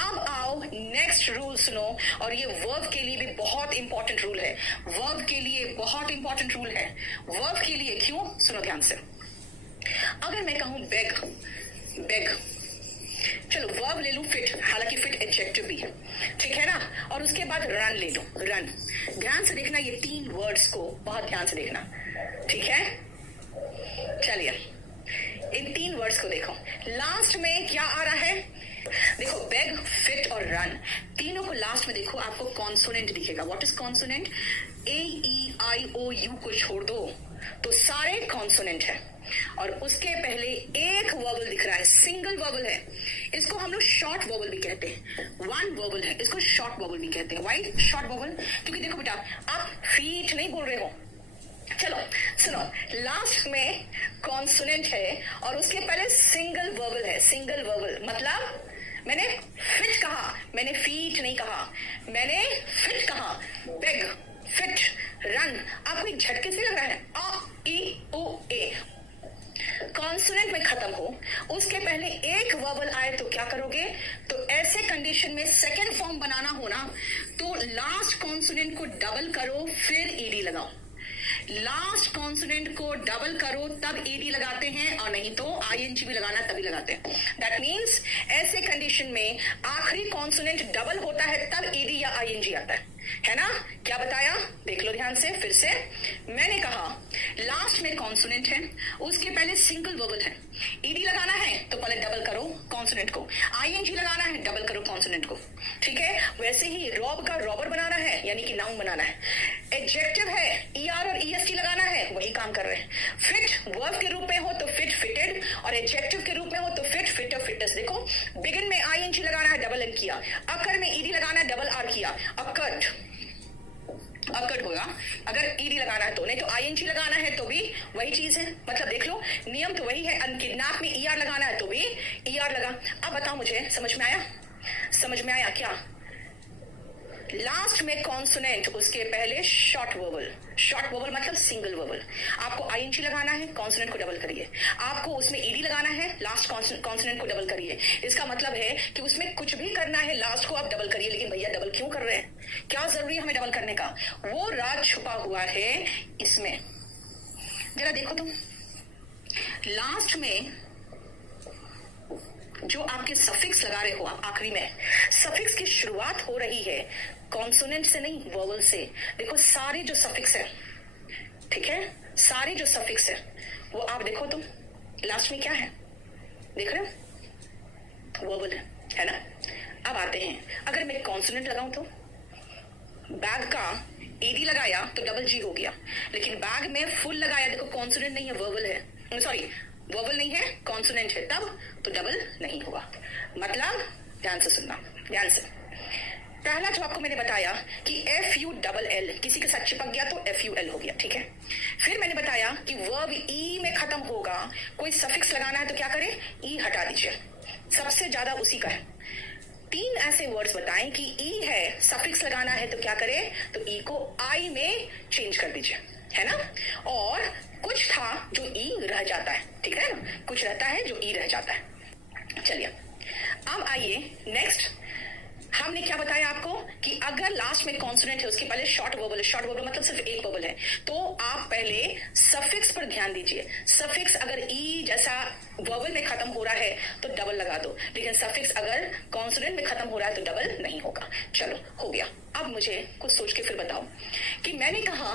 अब आओ नेक्स्ट रूल सुनो, और ये वर्ब के लिए भी बहुत इंपॉर्टेंट रूल है। वर्ब के लिए बहुत इंपॉर्टेंट रूल है। वर्ब के लिए क्यों? सुनो ध्यान से। अगर मैं कहूं बेग, बेग, चलो वर्ब ले लूं फिट, हालांकि फिट एडजेक्टिव भी है, ठीक है ना। और उसके बाद रन ले लो, रन। ध्यान से देखना ये 3 वर्ड्स को, बहुत ध्यान से देखना, ठीक है। चलिए इन 3 वर्ड्स को देखो, लास्ट में क्या आ रहा है? देखो बेग, फिट और रन, तीनों को लास्ट में देखो आपको कॉन्सोनेंट दिखेगा। What is consonant? AEIOU को छोड़ दो तो सारे कॉन्सोनेंट है, और उसके पहले एक वर्बल दिख रहा है, सिंगल वर्बल है। इसको हम लोग शॉर्ट वर्बल भी कहते हैं, 1 वर्बल है, इसको शॉर्ट वर्बल भी कहते हैं। Why short verbal? क्योंकि देखो बेटा, आप फीट नहीं बोल रहे हो। चलो सुनो, लास्ट में कॉन्सोनेंट है और उसके पहले सिंगल वर्बल है। सिंगल वर्बल मतलब मैंने फिट कहा, मैंने फीट नहीं कहा, मैंने फिट कहा। Beg, fit, run. आपको एक झटके से लग रहा है A-E-O-A कॉन्सोनेंट में खत्म हो, उसके पहले एक वर्बल आए तो क्या करोगे? तो ऐसे कंडीशन में सेकेंड फॉर्म बनाना हो ना, तो लास्ट कॉन्सोनेंट को डबल करो फिर ईडी लगाओ। लास्ट कॉन्सोनेंट को डबल करो तब ईडी लगाते हैं, और नहीं तो आईएनजी भी लगाना तभी लगाते हैं। दैट मीन्स ऐसे कंडीशन में आखिरी कॉन्सोनेंट डबल होता है तब ईडी या आईएनजी आता है ना। क्या बताया? देख लो ध्यान से फिर से। मैंने कहा लास्ट में कॉन्सोनेंट है, उसके पहले सिंगल वर्बल है, ईडी लगाना है तो पहले डबल करो कॉन्सोनेंट को, आईएनजी लगाना है डबल करो कॉन्सोनेंट को, ठीक है। वैसे ही रॉब का रॉबर बनाना है, यानी कि नाउन बनाना है। एडजेक्टिव है, ER और EST लगाना है, वही काम कर रहे हैं। फिट वर्ब के रूप में हो तो फिट, फिटेड, और एडजेक्टिव के रूप में हो तो फिट, फिटर, फिटेस्ट। देखो बिगिन में आईएनजी लगाना है, डबल एन किया। अकर में ईडी लगाना है, डबल आर किया, अकर्ड, अकर्ड होगा अगर ईडी लगाना है तो, नहीं तो आईएनजी लगाना है तो भी वही चीज है। मतलब देख लो नियम तो वही है। अनकिडनैप में ER लगाना है तो भी ER लगा। अब बताओ मुझे, समझ में आया? समझ में आया क्या? लास्ट में कॉन्सोनेंट, उसके पहले शॉर्ट वर्बल। शॉर्ट वर्बल मतलब सिंगल वर्बल। आपको आईएनजी लगाना है, कॉन्सोनेंट को डबल करिए। आपको उसमें ईडी लगाना है, लास्ट कॉन्सोनेंट को डबल करिए। इसका मतलब है कि उसमें कुछ भी करना है लास्ट को आप डबल करिए। लेकिन भैया डबल क्यों कर रहे हैं? क्या जरूरी है हमें डबल करने का? वो राज छुपा हुआ है इसमें। जरा देखो तुम, लास्ट में जो आपके सफिक्स लगा रहे हो आप आखिरी में, सफिक्स की शुरुआत हो रही है कॉन्सोनेंट से नहीं, वर्बल से। देखो सारे जो सफिक्स है, ठीक है, सारे जो सफिक्स है वो आप देखो तुम लास्ट में क्या है, देख रहे हो? वर्बल है ना। अब आते हैं, अगर मैं कॉन्सोनेंट लगाऊं तो बैग का एडी लगाया तो डबल जी हो गया, लेकिन बैग में फुल लगाया, देखो कॉन्सोनेंट नहीं है, वर्बल है, सॉरी वर्बल नहीं है, कॉन्सोनेंट है, तब तो डबल नहीं हुआ। मतलब ध्यान से सुनना, ध्यान से। पहला जो आपको मैंने बताया कि FULL किसी के साथ चिपक गया तो FUL हो गया, ठीक है। फिर मैंने बताया कि वर्ब ई में खत्म होगा, कोई सफिक्स लगाना है तो क्या करें? ई हटा दीजिए, सबसे ज्यादा उसी का है। 3 ऐसे वर्ड्स बताएं कि ई है, सफिक्स लगाना है तो क्या करें? तो ई को आई में चेंज कर दीजिए, है ना। और कुछ था जो ई रह जाता है, ठीक है ना, कुछ रहता है जो ई रह जाता है। चलिए अब आइए नेक्स्ट। हमने क्या बताया आपको कि अगर लास्ट में कॉन्सोनेंट है, उसके पहले शॉर्ट वर्बल है, शॉर्ट वर्बल मतलब सिर्फ एक वर्बल है, तो आप पहले सफिक्स पर ध्यान दीजिए। सफिक्स अगर ई जैसा वर्बल में खत्म हो रहा है तो डबल लगा दो, लेकिन सफिक्स अगर कॉन्सोनेंट में खत्म हो रहा है तो डबल नहीं होगा। चलो हो गया। अब मुझे कुछ सोच के फिर बताओ कि मैंने कहा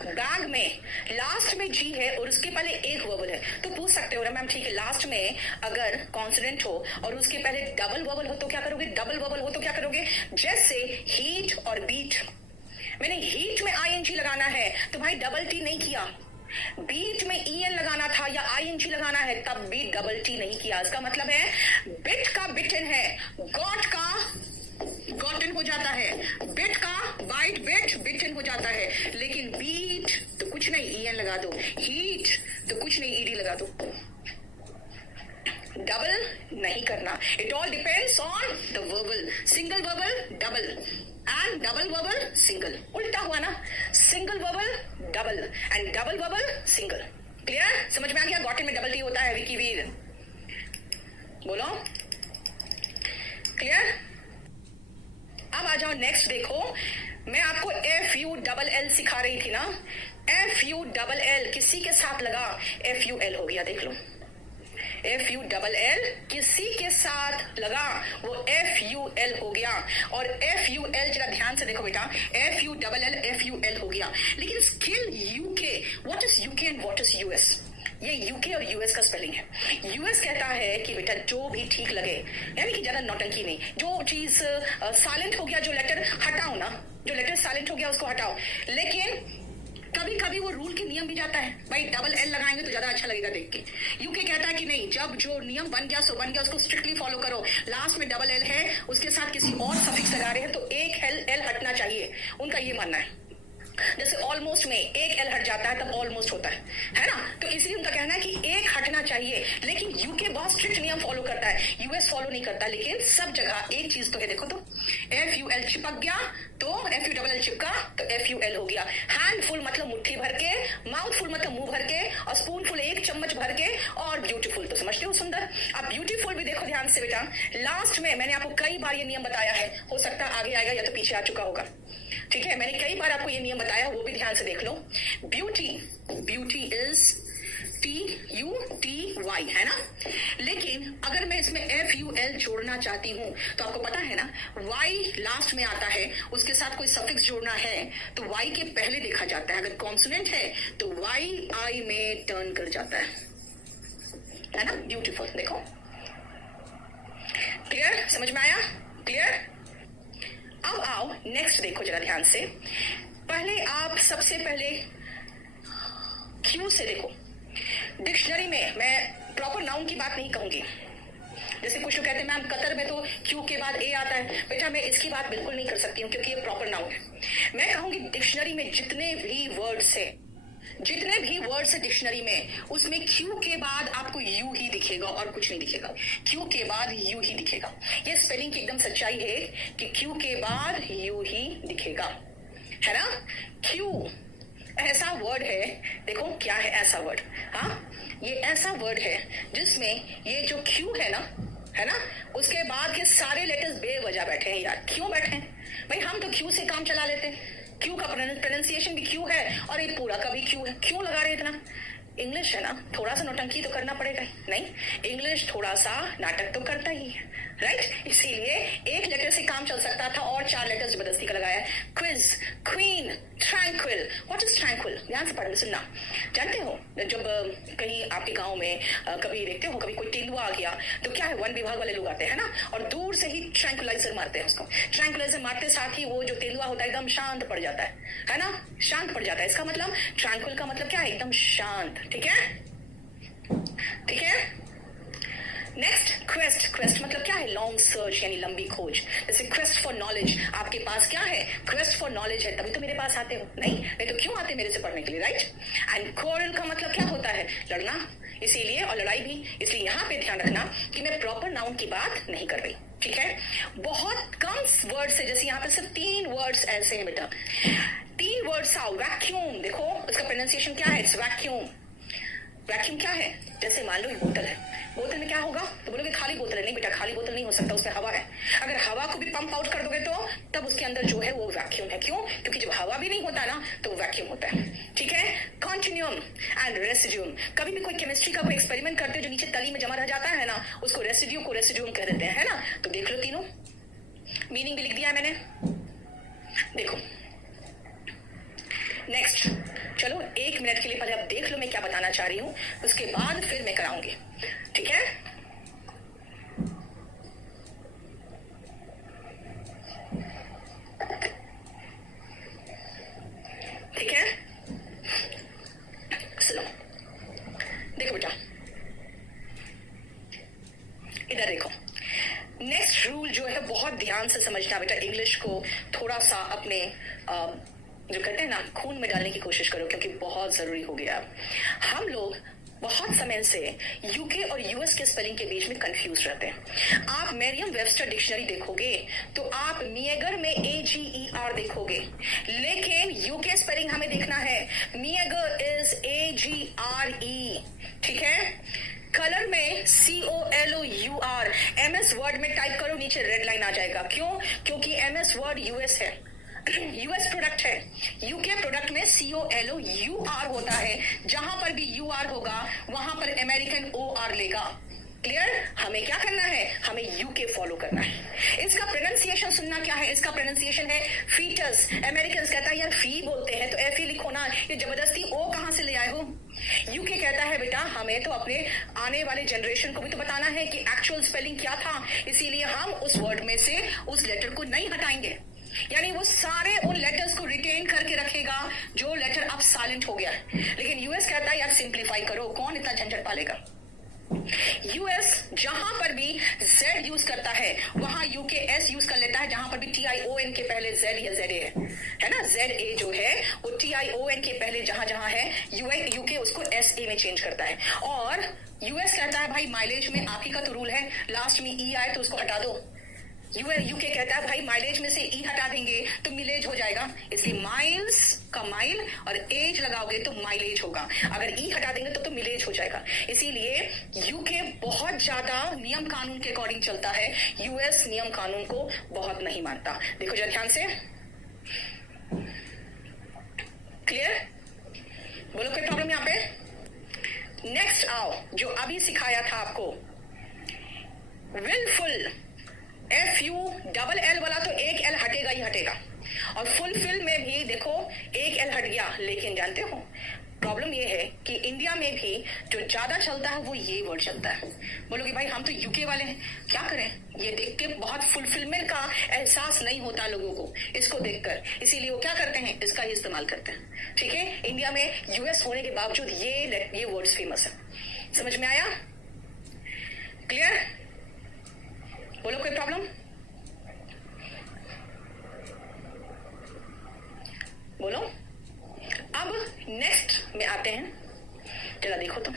बैग में लास्ट में जी है और उसके पहले एक वर्बल है, तो पूछ सकते हो ना मैम ठीक है, लास्ट में अगर कॉन्सोनेंट हो और उसके पहले डबल वर्बल हो तो क्या करोगे? डबल वर्बल हो तो क्या करोगे? जैसे हीट और बीट, मैंने हीट में आईएनजी लगाना है तो भाई डबल टी नहीं किया, बीट में en लगाना था या ing लगाना है, तब भी डबल टी नहीं किया। इसका मतलब है बिट का बिटन है, गॉट का गॉटन हो जाता है, बिट का बाइट बिट बिटन हो जाता है। लेकिन बीट तो कुछ नहीं en लगा दो, हीट तो कुछ नहीं ed लगा दो। डबल नहीं करना। It all depends on the verbal. Single verbal double and double verbal single. उल्टा हुआ ना, single verbal double and double verbal single. Clear? समझ में आ गया? गॉटन में डबल टी होता है विकी वीर, बोलो क्लियर? अब आ जाओ नेक्स्ट। देखो मैं आपको FULL सिखा रही थी ना, FULL किसी के साथ लगा FUL हो गया। देख लो, FULL किसी के साथ लगा वो FUL हो गया। और FUL जरा ध्यान से देखो बेटा, FULL हो गया। लेकिन skill UK, what is UK and what is US? ये यूके और यूएस का स्पेलिंग है। यूएस कहता है कि बेटा जो भी ठीक लगे, यानी कि ज्यादा नौटंकी नहीं, जो चीज साइलेंट हो गया, जो लेटर हटाओ ना, जो लेटर साइलेंट हो गया उसको हटाओ। लेकिन कभी कभी वो रूल के नियम भी जाता है, भाई डबल एल लगाएंगे तो ज्यादा अच्छा लगेगा देख के। यूके कहता है कि नहीं, जब जो नियम बन गया सो बन गया, उसको स्ट्रिक्टली फॉलो करो। लास्ट में डबल एल है, उसके साथ किसी और सफिक्स लगा रहे हैं तो एक एल हटना चाहिए, उनका ये मानना है। जैसे ऑलमोस्ट में एक एल हट जाता है तब ऑलमोस्ट होता है ना? तो इसलिए उनका कहना है कि एक हटना चाहिए। लेकिन यूके बहुत स्ट्रिक्ट नियम फॉलो करता है, यूएस फॉलो नहीं करता। लेकिन सब जगह एक चीज तो है, देखो तो FUL चिपक गया तो FULL चिपका तो FUL हो गया। हैंडफुल मतलब मुट्ठी भर के, माउथफुल मतलब मुंह भर के, और स्पूनफुल एक चम्मच भर के, और ब्यूटीफुल तो समझते हो सुंदर। अब ब्यूटीफुल भी देखो ध्यान से बेटा, लास्ट में मैंने आपको कई बार ये नियम बताया है, हो सकता है आगे आएगा या तो पीछे आ चुका होगा। ठीक है, मैंने कई बार आपको ये नियम बताया, वो भी ध्यान से देख लो। ब्यूटी इज TUTY है ना? लेकिन अगर मैं इसमें FUL जोड़ना चाहती हूं तो आपको पता है ना, Y लास्ट में आता है, उसके साथ कोई सफिक्स जोड़ना है तो Y के पहले देखा जाता है। अगर कॉन्सोनेंट है तो YI में टर्न कर जाता है ना? ब्यूटीफुल, देखो क्लियर? समझ में आया? क्लियर? अब आओ नेक्स्ट, देखो जरा ध्यान से। पहले आप सबसे पहले क्यू से देखो। डिक्शनरी में मैं प्रॉपर नाउन की बात नहीं कहूंगी। जैसे कुछ लोग कहते हैं मैम कतर में तो क्यू के बाद ए आता है, बेटा मैं इसकी बात बिल्कुल नहीं कर सकती हूँ क्योंकि ये प्रॉपर नाउन है। मैं कहूंगी डिक्शनरी में जितने भी वर्ड्स है डिक्शनरी में, उसमें क्यू के बाद आपको यू ही दिखेगा और कुछ नहीं दिखेगा। क्यू के बाद यू ही दिखेगा। ये स्पेलिंग की एकदम सच्चाई है कि क्यू के बाद यू ही दिखेगा, है ना? क्यू ऐसा वर्ड है, देखो क्या है ऐसा वर्ड, हाँ ये ऐसा वर्ड है जिसमें ये जो क्यू है ना, उसके बाद के सारे लेटर्स बेवजह बैठे हैं। यार क्यों बैठे हैं भाई? हम तो क्यू से काम चला लेते हैं। क्यू का प्रोनाउंसिएशन भी क्यू है और ये पूरा का भी क्यू है। क्यों लगा रहे इतना? इंग्लिश है ना, थोड़ा सा नौटंकी तो करना पड़ेगा ही। नहीं, इंग्लिश थोड़ा सा नाटक तो करता ही है, राइट? इसीलिए एक लेटर से काम चल सकता था और 4 लेटर जबरदस्ती का लगाया। Quiz, queen, tranquil. What is tranquil? ध्यान से पढ़ना सुनना। जानते हो जब कहीं आपके गांव में कभी देखते हो कभी कोई तेंदुआ आ गया तो क्या है, वन विभाग वाले लोग आते हैं ना, और दूर से ही ट्रैंक्विलाइजर मारते हैं उसको। ट्रैंक्विलाइजर मारते साथ ही वो जो तेंदुआ होता है एकदम शांत पड़ जाता है ना? शांत पड़ जाता है। इसका मतलब ट्रैंक्विल का मतलब क्या है? एकदम शांत। ठीक है, ठीक है। नेक्स्ट, क्वेस्ट मतलब क्या है? लॉन्ग सर्च यानी लंबी खोज। जैसे क्वेस्ट फॉर नॉलेज, आपके पास क्या है? क्वेस्ट फॉर नॉलेज है, तभी तो मेरे पास आते हो। नहीं तो क्यों आते मेरे से पढ़ने के लिए, राइट? एंड क्वारल का मतलब क्या होता है? लड़ना, इसीलिए, और लड़ाई भी। इसलिए यहाँ पे ध्यान रखना कि मैं प्रॉपर नाउन की बात नहीं कर रही, ठीक है? बहुत कम वर्ड्स है, जैसे यहाँ पे सिर्फ 3 वर्ड्स ऐसे हैं बेटा, 3 वर्ड्स आओ। वैक्यूम, देखो उसका प्रोनाउंसिएशन क्या है? It's vacuum. वैक्यूम क्या है? जैसे मान लो ये बोतल है, बोतल में क्या होगा? तो बोलोगे खाली बोतल है। नहीं बेटा, खाली बोतल नहीं हो सकता, उसमें हवा है। अगर हवा को भी पंप आउट कर दोगे तो तब उसके अंदर जो है वो वैक्यूम है। क्यों? क्योंकि जब हवा भी नहीं होता ना तो वैक्यूम होता है, ठीक है? Continuum and residuum. कभी भी कोई केमिस्ट्री का कोई एक्सपेरिमेंट करते हो जो नीचे तली में जमा रह जाता है ना, उसको रेसिड्यू को रेसिड्यूम कह देते हैं, है ना? तो देख लो, तीनों मीनिंग भी लिख दिया मैंने, देखो। नेक्स्ट, चलो 1 मिनट के लिए पहले आप देख लो मैं क्या बताना चाह रही हूं, उसके बाद फिर मैं कराऊंगी, ठीक है? ठीक है, से समझना बेटा, इंग्लिश को थोड़ा सा अपने जो कहते हैं ना खून में डालने की कोशिश करो, क्योंकि बहुत जरूरी हो गया। हम लोग बहुत समय से यूके और यूएस के स्पेलिंग के बीच में कंफ्यूज रहते हैं। आप मेरियम वेबस्टर डिक्शनरी देखोगे तो आप मिएगर में AGER देखोगे, लेकिन यूके स्पेलिंग हमें देखना है, मिएगर इज AGRE, ठीक है। कलर में COLOUR, MS वर्ड में टाइप करो, नीचे रेड लाइन आ जाएगा। क्यों? क्योंकि MS वर्ड यूएस है, यूएस प्रोडक्ट है। यूके प्रोडक्ट में COLOUR होता है, जहां पर भी UR होगा वहां पर अमेरिकन OR लेगा। क्लियर? हमें क्या करना है? हमें यूके फॉलो करना है। इसका प्रोनाउंसिएशन सुनना क्या है? इसका प्रोनाउंसिएशन है फीटस। अमेरिकन कहता है यार फी बोलते हैं तो FE लिखो ना, ये जबरदस्ती O कहां से ले आए हो? यूके कहता है बेटा हमें तो अपने आने वाले जनरेशन को भी तो बताना है कि एक्चुअल स्पेलिंग क्या था, इसीलिए हम उस वर्ड में से उस लेटर को नहीं हटाएंगे। यानी वो सारे उन लेटर्स को रिटेन करके रखेगा जो लेटर अब साइलेंट हो गया है। लेकिन यूएस कहता है यार सिंप्लीफाई करो, कौन इतना झंझट पालेगा। यूएस जहां पर भी Z यूज करता है वहां यूके S यूज कर लेता है, जहां पर भी TION के पहले Z या ZA है ना, ZA जो है वो TION के पहले जहां जहां है यूके उसको SA में चेंज करता है। और यूएस कहता है भाई माइलेज में आप ही का तो रूल है, लास्ट में E आए तो उसको हटा दो। यूके कहता है भाई माइलेज में से E हटा देंगे तो मिलेज हो जाएगा, इसलिए माइल्स का माइल और एज लगाओगे तो माइलेज होगा, अगर E हटा देंगे तो मिलेज हो जाएगा। इसीलिए यूके बहुत ज्यादा नियम कानून के अकॉर्डिंग चलता है, यूएस नियम कानून को बहुत नहीं मानता। देखो जरा ध्यान से, क्लियर? बोलो कोई प्रॉब्लम यहाँ पे? नेक्स्ट आओ, जो अभी सिखाया था आपको, विलफुल FULL वाला तो एक L हटेगा ही हटेगा, और फुलफिल में भी देखो एक L हट गया। लेकिन जानते हो प्रॉब्लम ये है कि इंडिया में भी जो ज्यादा चलता है वो ये वर्ड चलता है। बोलोगे भाई हम तो यूके वाले हैं, क्या करें? ये देख के बहुत फुलफिलमेंट का एहसास नहीं होता लोगों को इसको देखकर, इसीलिए वो क्या करते हैं, इसका ही इस्तेमाल करते हैं। ठीक है, इंडिया में यूएस होने के बावजूद ये वर्ड्स फेमस है। समझ में आया? क्लियर? बोलो कोई प्रॉब्लम? बोलो। अब नेक्स्ट में आते हैं, जरा देखो तो,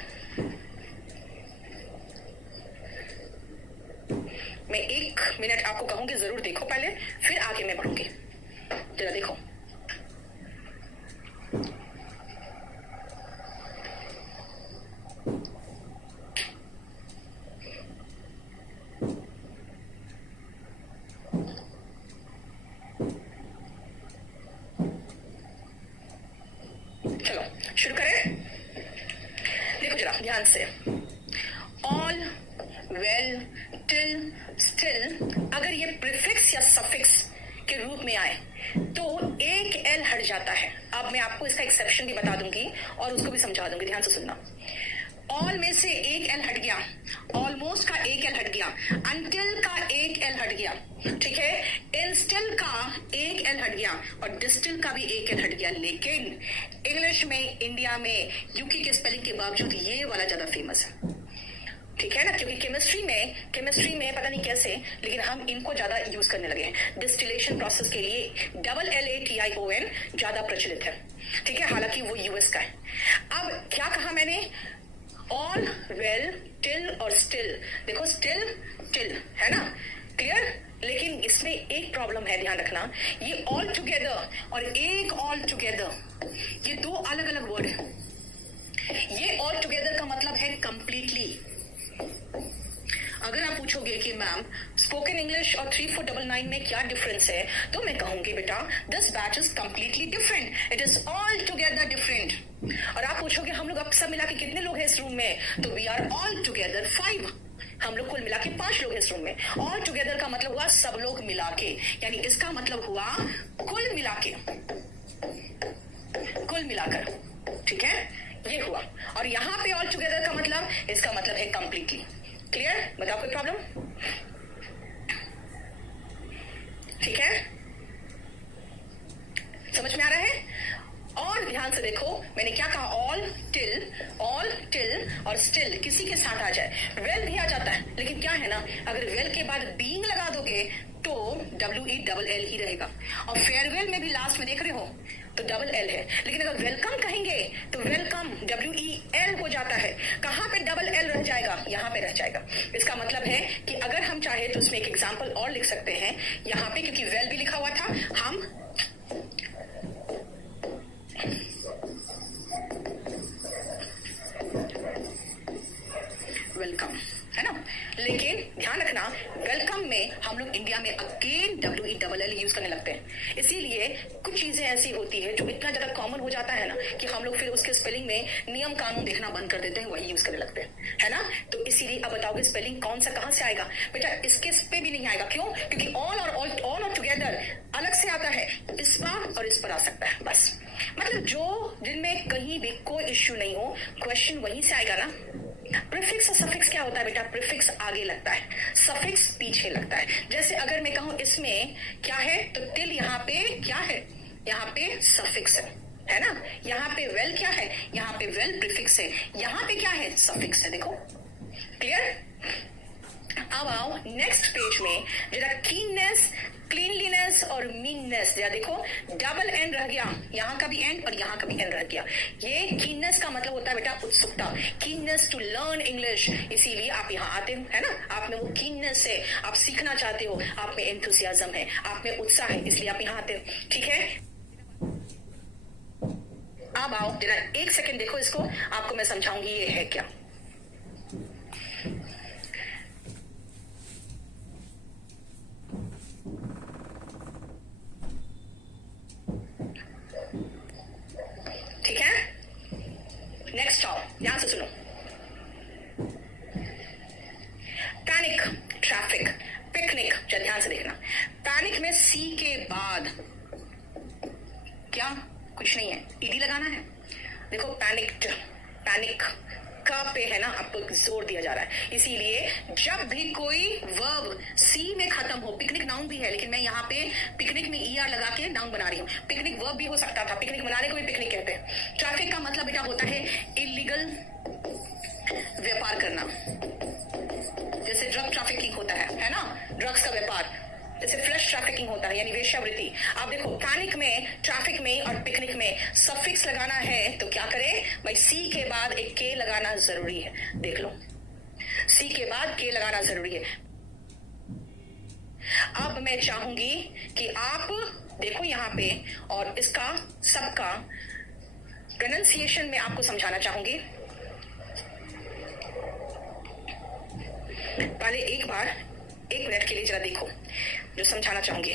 मैं 1 मिनट आपको कहूंगी, जरूर देखो पहले, फिर आगे मैं बढ़ूंगी। जरा देखो, शुरू करें। देखो जरा ध्यान से, ऑल, वेल, टिल, स्टिल, अगर ये प्रीफिक्स या सफिक्स के रूप में आए तो एक L हट जाता है। अब मैं आपको इसका एक्सेप्शन भी बता दूंगी और उसको भी समझा दूंगी, ध्यान से सुनना। ऑल में से एक L हट गया, ऑलमोस्ट का एक L हट गया, अंटिल का एक L हट गया, ठीक है, इंस्टिल का एक L हट गया और डिस्टिल का भी एक L हट गया। लेकिन इंग्लिश में, इंडिया में यूके के स्पेलिंग के बावजूद ये वाला ज्यादा फेमस है। ठीक है ना, क्योंकि केमिस्ट्री में पता नहीं कैसे, लेकिन हम इनको ज्यादा यूज करने लगे हैं। डिस्टिलेशन प्रोसेस के लिए LATION ज्यादा प्रचलित है। ठीक है, हालांकि वो यूएस का है। अब क्या कहा मैंने? ऑल, वेल, टिल और स्टिल। देखो स्टिल, टिल है ना, क्लियर? लेकिन इसमें एक प्रॉब्लम है, ध्यान रखना, ये ऑल टुगेदर और एक ऑल टुगेदर, ये दो अलग अलग वर्ड है। ये ऑल टुगेदर का मतलब है कंप्लीटली। अगर आप पूछोगे कि मैम स्पोकन इंग्लिश और 3499 में क्या डिफरेंस है, तो मैं कहूंगी बेटा this batch is completely different, it is all together different. और आप पूछोगे हम लोग अब सब मिला के कितने लोग हैं इस रूम में, तो वी आर ऑल टुगेदर 5। हम लोग कुल मिला के 5 लोग हैं इस रूम में। ऑल टुगेदर का मतलब हुआ सब लोग मिला के, यानी इसका मतलब हुआ कुल मिला के, कुल मिलाकर। ठीक है, ये हुआ। और यहां पे ऑल टुगेदर का मतलब, इसका मतलब है कंप्लीटली। क्लियर? बताओ कोई प्रॉब्लम? ठीक है, समझ में आ रहा है? और ध्यान से देखो मैंने क्या कहा, ऑल टिल और स्टिल किसी के साथ आ जाए, वेल भी आ जाता है, लेकिन क्या है ना, अगर वेल के बाद बीइंग लगा दोगे तो WELL ही रहेगा। और फेयरवेल में भी लास्ट में देख रहे हो तो डबल एल है, लेकिन अगर वेलकम कहेंगे तो वेलकम WEL हो जाता है। कहां पे डबल एल रह जाएगा, यहां पे रह जाएगा। इसका मतलब है कि अगर हम चाहे तो उसमें एक एग्जांपल और लिख सकते हैं यहां पे, क्योंकि वेल भी लिखा हुआ था, हम वेलकम है ना, लेकिन ध्यान रखना वेलकम में हम लोग इंडिया में अगेन WELL यूज करने लगते हैं। इसीलिए कुछ चीजें ऐसी होती है जो इतना ज्यादा कॉमन हो जाता है ना कि हम लोग फिर उसके स्पेलिंग में नियम कानून देखना बंद कर देते हैं, वही यूज करने लगते हैं, है ना। तो इसीलिए अब बताओगे स्पेलिंग कौन सा कहां से आएगा बेटा, इसके पे भी नहीं आएगा। क्यों? क्योंकि ऑल और टुगेदर अलग से आता है, इस पर और इस पर आ सकता है बस। मतलब जो जिनमें कहीं भी कोई इश्यू नहीं हो, क्वेश्चन वहीं से आएगा ना। प्रीफिक्स और सफिक्स क्या होता है बेटा, प्रीफिक्स आगे लगता है, सफिक्स पीछे लगता है। जैसे अगर मैं कहूं इसमें क्या है तो टिल यहाँ पे क्या है, यहाँ पे सफिक्स है ना। यहाँ पे वेल क्या है, यहाँ पे वेल प्रीफिक्स है, यहाँ पे क्या है, सफिक्स है। देखो क्लियर। अब आओ नेक्स्ट पेज में, जरा कीननेस, क्लीनलीनेस और मीननेस, जरा देखो डबल एन रह गया, यहाँ का भी एन और यहाँ का भी एन रह गया। ये कीननेस का मतलब होता है बेटा उत्सुकता, कीननेस टू लर्न इंग्लिश, इसीलिए आप यहाँ आते हो, है ना। आप में वो कीननेस है, आप सीखना चाहते हो, आप में एंथुसियाज्म है, आप में उत्साह है, इसलिए आप यहाँ आते हो, ठीक है। अब आओ जरा एक सेकेंड देखो इसको, आपको मैं समझाऊंगी ये है क्या। ठीक है, नेक्स्ट आओ, ध्यान से सुनो। पैनिक, ट्रैफिक, पिकनिक, ध्यान से देखना। पैनिक में सी के बाद क्या, कुछ नहीं है, ईडी लगाना है। देखो पैनिक्ड, पैनिक का पे है ना, आपको जोर दिया जा रहा है। इसीलिए जब भी कोई वर्ब सी में खत्म हो, पिकनिक नाउन भी है लेकिन मैं यहाँ पे पिकनिक में ER लगा के नाउन बना रही हूँ, पिकनिक वर्ब भी हो सकता था, पिकनिक मनाने को भी पिकनिक कहते हैं। ट्रैफिक का मतलब बेटा होता है इलीगल व्यापार करना, जैसे ड्रग ट्रैफिकिंग होता है ना, ड्रग्स का व्यापार, जैसे फ्लैश ट्रैफिकिंग होता है यानी वेश्यावृत्ति। आप देखो पैनिक में, ट्रैफिक में और पिकनिक में सफिक्स लगाना है तो क्या करें भाई, सी के बाद एक के लगाना जरूरी है। देख लो सी के बाद के लगाना जरूरी है। अब मैं चाहूंगी कि आप देखो यहाँ पे, और इसका सबका प्रोनाउंसिएशन में आपको समझाना चाहूंगी। पहले एक बार 1 मिनट के लिए जरा देखो जो समझाना चाहूंगी।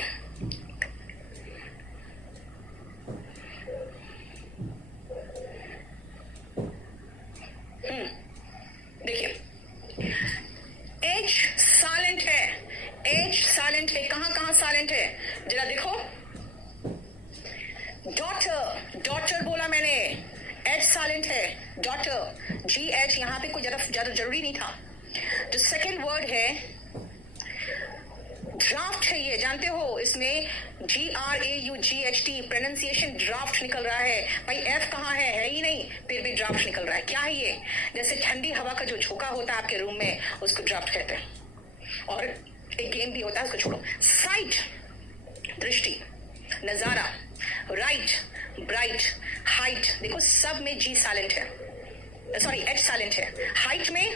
देखिए एच साइलेंट है, एच साइलेंट है, कहां कहां साइलेंट है जरा देखो। डॉटर, डॉटर बोला मैंने, एच साइलेंट है, डॉटर, GH यहां पे कोई ज्यादा जरूरी नहीं था। जो सेकेंड वर्ड है ड्राफ्ट है, ये जानते हो, इसमें DRAUGHT प्रोनाउंसिएशन ड्राफ्ट निकल रहा है भाई। F कहाँ है ही नहीं, फिर भी ड्राफ्ट निकल रहा है। क्या है ये, जैसे ठंडी हवा का जो झोंका होता है आपके रूम में, उसको ड्राफ्ट कहते हैं। और एक गेम भी होता है, उसको छोड़ो। साइट, दृष्टि, नजारा, राइट, ब्राइट, हाइट, देखो सब में G साइलेंट है, सॉरी H साइलेंट है। हाइट में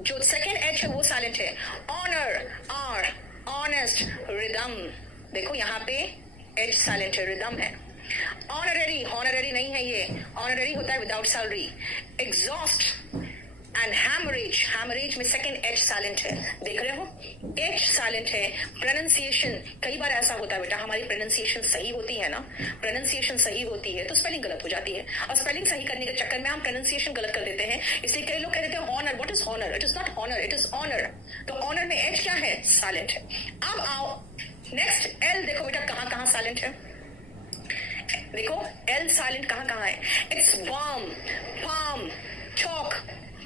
जो सेकेंड H है वो साइलेंट है। ऑनर, R, ऑनेस्ट, रिदम, देखो यहाँ पे एच साइलेंट है, रिदम है। ऑनररी, हॉनररी नहीं है ये, ऑनररी होता है without salary. Exhaust and haemorrhage, haemorrhage में सेकंड एच साइलेंट है, देख रहे हो एच साइलेंट है। प्रोनाउंसिएशन, कई बार ऐसा होता है बेटा, हमारी प्रोनाउंसिएशन सही होती है ना, प्रोनाउंसिएशन सही होती है तो स्पेलिंग गलत हो जाती है, और स्पेलिंग सही करने के चक्कर में हम प्रोनाउंसिएशन गलत कर देते हैं। इसलिए कई लोग कह देते हैं honour, what is honour, it is not honour, it is honour. तो ऑनर में एच क्या है, साइलेंट है। अब आओ नेक्स्ट एल, देखो बेटा कहां कहां साइलेंट है, देखो एल साइलेंट कहां कहां है। इट्स वार्म, फार्म, चौक,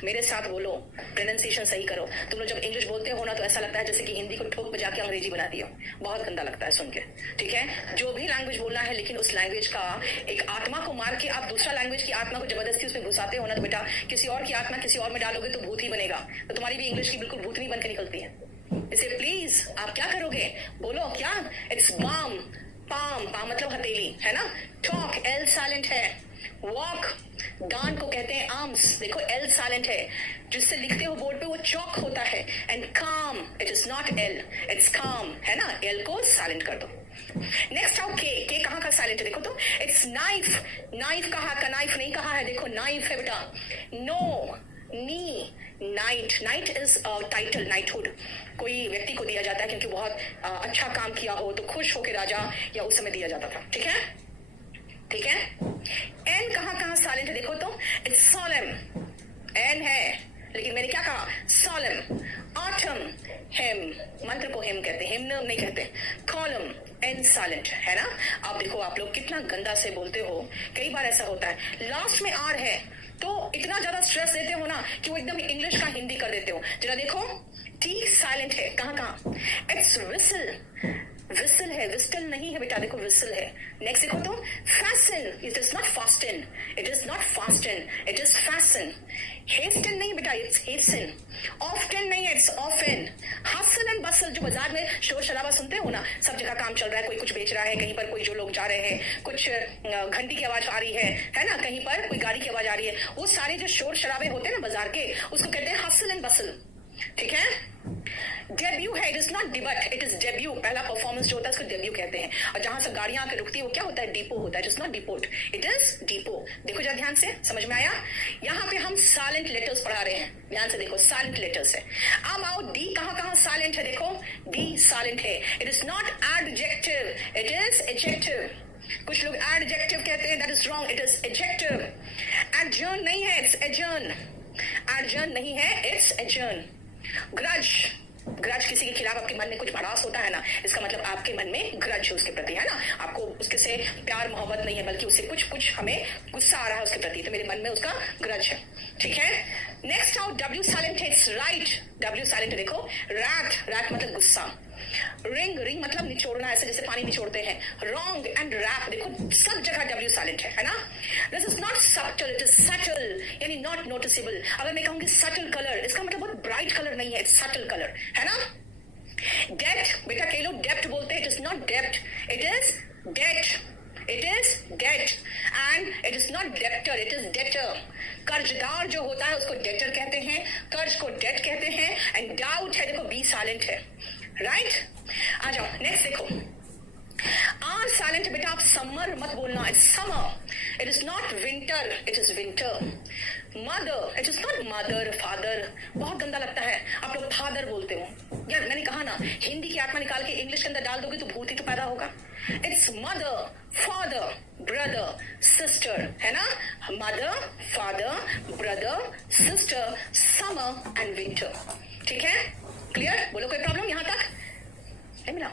मेरे साथ बोलो, प्रोनाउंसिएशन सही करो। तुम लोग जब इंग्लिश बोलते हो ना तो ऐसा लगता है जैसे कि हिंदी को ठोक बजा के अंग्रेजी बना दिया, बहुत गंदा लगता है सुन के। ठीक है, जो भी लैंग्वेज बोलना है, लेकिन उस लैंग्वेज का एक आत्मा को मार के आप दूसरा लैंग्वेज की आत्मा को जबरदस्ती उसमें घुसाते हो ना, तो बेटा किसी और की आत्मा किसी और में डालोगे तो भूत ही बनेगा, तो तुम्हारी भी इंग्लिश की बिल्कुल भूतनी बन के निकलती है। इसे प्लीज आप क्या करोगे, बोलो क्या, इट्स बाम, पाम, पाम मतलब हथेली है ना, टॉक एल साइलेंट है, वॉक दान को कहते हैं आर्म्स, देखो एल साइलेंट है, जिससे लिखते हो बोर्ड पे वो चौक होता है, एंड काम, it is naught L, it's काम है ना, एल को साइलेंट कर दो। नेक्स्ट आओ के कहाँ का साइलेंट है देखो तो, इट्स नाइफ, नाइफ कहा का, नाइफ नहीं कहा है, देखो नाइफ है बेटा, know knee, knight, knight is title, knighthood कोई व्यक्ति को दिया जाता है क्योंकि बहुत अच्छा काम किया हो तो खुश होकर राजा या उस समय दिया जाता था। ठीक है, ठीक है। एन कहाँ साइलेंट है देखो तो, इट्स सोलेम, एन है लेकिन मैंने क्या कहा, सोलेम, ऑटम, हेम, मंत्र को हेम कहते हैं, हेम नहीं कहते, कॉलम, एन साइलेंट है ना। अब देखो आप लोग कितना गंदा से बोलते हो, कई बार ऐसा होता है लास्ट में आर है तो इतना ज्यादा स्ट्रेस देते हो ना कि वो एकदम इंग्लिश का हिंदी कर देते हो। जरा देखो, टी साइलेंट है कहाँ, इट्स विसल, विसल है, विस्टल नहीं है बेटा, देखो विसल है। नेक्स्ट देखो तो, fashion, it is not fasten, it is not fasten, it is fashion, hasten नहीं बेटा, इट्स हेस्टन, ऑफ्टन नहीं है, इट्स ऑफन, हसल एंड बसल, जो बाजार में शोर शराबा सुनते हो ना, सब जगह काम चल रहा है, कोई कुछ बेच रहा है, कहीं पर कोई जो लोग जा रहे हैं, कुछ घंटी की आवाज आ रही है ना, कहीं पर कोई गाड़ी की आवाज आ रही है, वो सारे जो शोर शराबे होते हैं ना बाजार के, उसको कहते हैं हसल एंड बसल। ठीक है, डेब्यू है, it is not debut, it is debut, पहला परफॉर्मेंस जो होता है उसको डेब्यू कहते हैं, और जहां से गाड़ियां आकर रुकती है वो क्या होता है, डिपो होता है, it is not depot, it is depot. देखो जरा ध्यान से, समझ में आया। यहाँ पे हम साइलेंट लेटर्स पढ़ा रहे हैं, ध्यान से देखो, साइलेंट लेटर्स है। अब आओ डी कहाँ साइलेंट है देखो, डी साइलेंट है, it is not adjective, it is adjective. कुछ लोग एडजेक्टिव कहते हैं, that is wrong, it is adjective. Adjourn नहीं है, इट्स एडजर्न, एडजर्न नहीं है, इट्स एडजर्न। ग्रज, ग्रज किसी के खिलाफ आपके मन में कुछ भड़ास होता है ना, इसका मतलब आपके मन में ग्रज है उसके प्रति, है ना, आपको उसके से प्यार मोहब्बत नहीं है, बल्कि उससे कुछ हमें गुस्सा आ रहा है उसके प्रति, तो मेरे मन में उसका ग्रज है। ठीक है, नेक्स्ट आओ डब्ल्यू साइलेंट है, इट्स राइट, डब्ल्यू साइलेंट देखो, रैट, रैट मतलब गुस्सा, रिंग, रिंग मतलब निचोड़ना, ऐसे जैसे पानी निचोड़ते हैं, रॉन्ग एंड रैप, देखो सब जगह डब्ल्यू साइलेंट है ना। This is not subtle, it is subtle, यानी नॉट नोटिसेबल। अगर मैं कहूंगी सटल कलर, इसका मतलब बहुत ब्राइट कलर नहीं है, इट्स सटल कलर है ना। डेप्थ, बेटा कई लोग डेप्थ बोलते हैं, it is not depth, it is debt, it is debt, and it is not debtor, it is debtor. कर्जदार जो होता है उसको डेटर कहते हैं, कर्ज को डेट कहते हैं, एंड डाउट है देखो, बी साइलेंट है, राइट। आ जाओ नेक्स्ट देखो, आर साइलेंट बेटा, आप समर मत बोलना, it's summer, it is not winter, it is winter. Mother, it is not mother, father, बहुत गंदा लगता है आप लोग फादर बोलते हो यार, मैंने कहा ना हिंदी की आत्मा निकाल के इंग्लिश के अंदर डाल दोगे तो भूत ही तो पैदा होगा। It's mother, father, brother, sister है ना, mother, father, brother, sister, summer and winter. ठीक है, क्लियर, बोलो कोई प्रॉब्लम यहां तक नहीं मिला।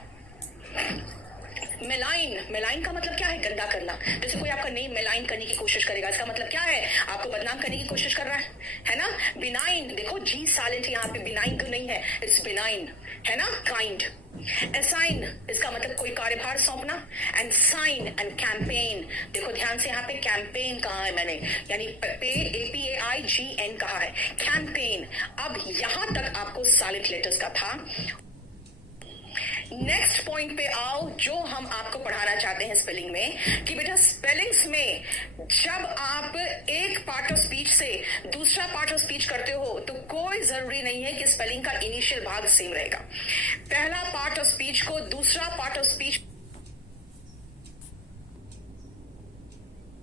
मेलाइन, मेलाइन का मतलब क्या है, गंदा करना, जैसे कोई आपका नेम मेलाइन करने की कोशिश करेगा, इसका मतलब क्या है, आपको बदनाम करने की कोशिश कर रहा है ना। बिनाइन, देखो जी साइलेंट यहाँ पे, बिनाइन तो नहीं है, इट्स बिनाइन है ना, काइंड। असाइन, इसका मतलब कोई कार्यभार सौंपना, एंड साइन एंड कैंपेन, देखो ध्यान से यहाँ पे कैंपेन कहा है मैंने, यानी APAIGN कहा है, कैंपेन। अब यहां तक आपको साइलेंट लेटर्स का था। नेक्स्ट पॉइंट पे आओ, जो हम आपको पढ़ाना चाहते हैं स्पेलिंग में, कि बेटा स्पेलिंग्स में जब आप एक पार्ट ऑफ स्पीच से दूसरा पार्ट ऑफ स्पीच करते हो तो कोई जरूरी नहीं है कि स्पेलिंग का इनिशियल भाग सेम रहेगा। पहला पार्ट ऑफ स्पीच को दूसरा पार्ट ऑफ स्पीच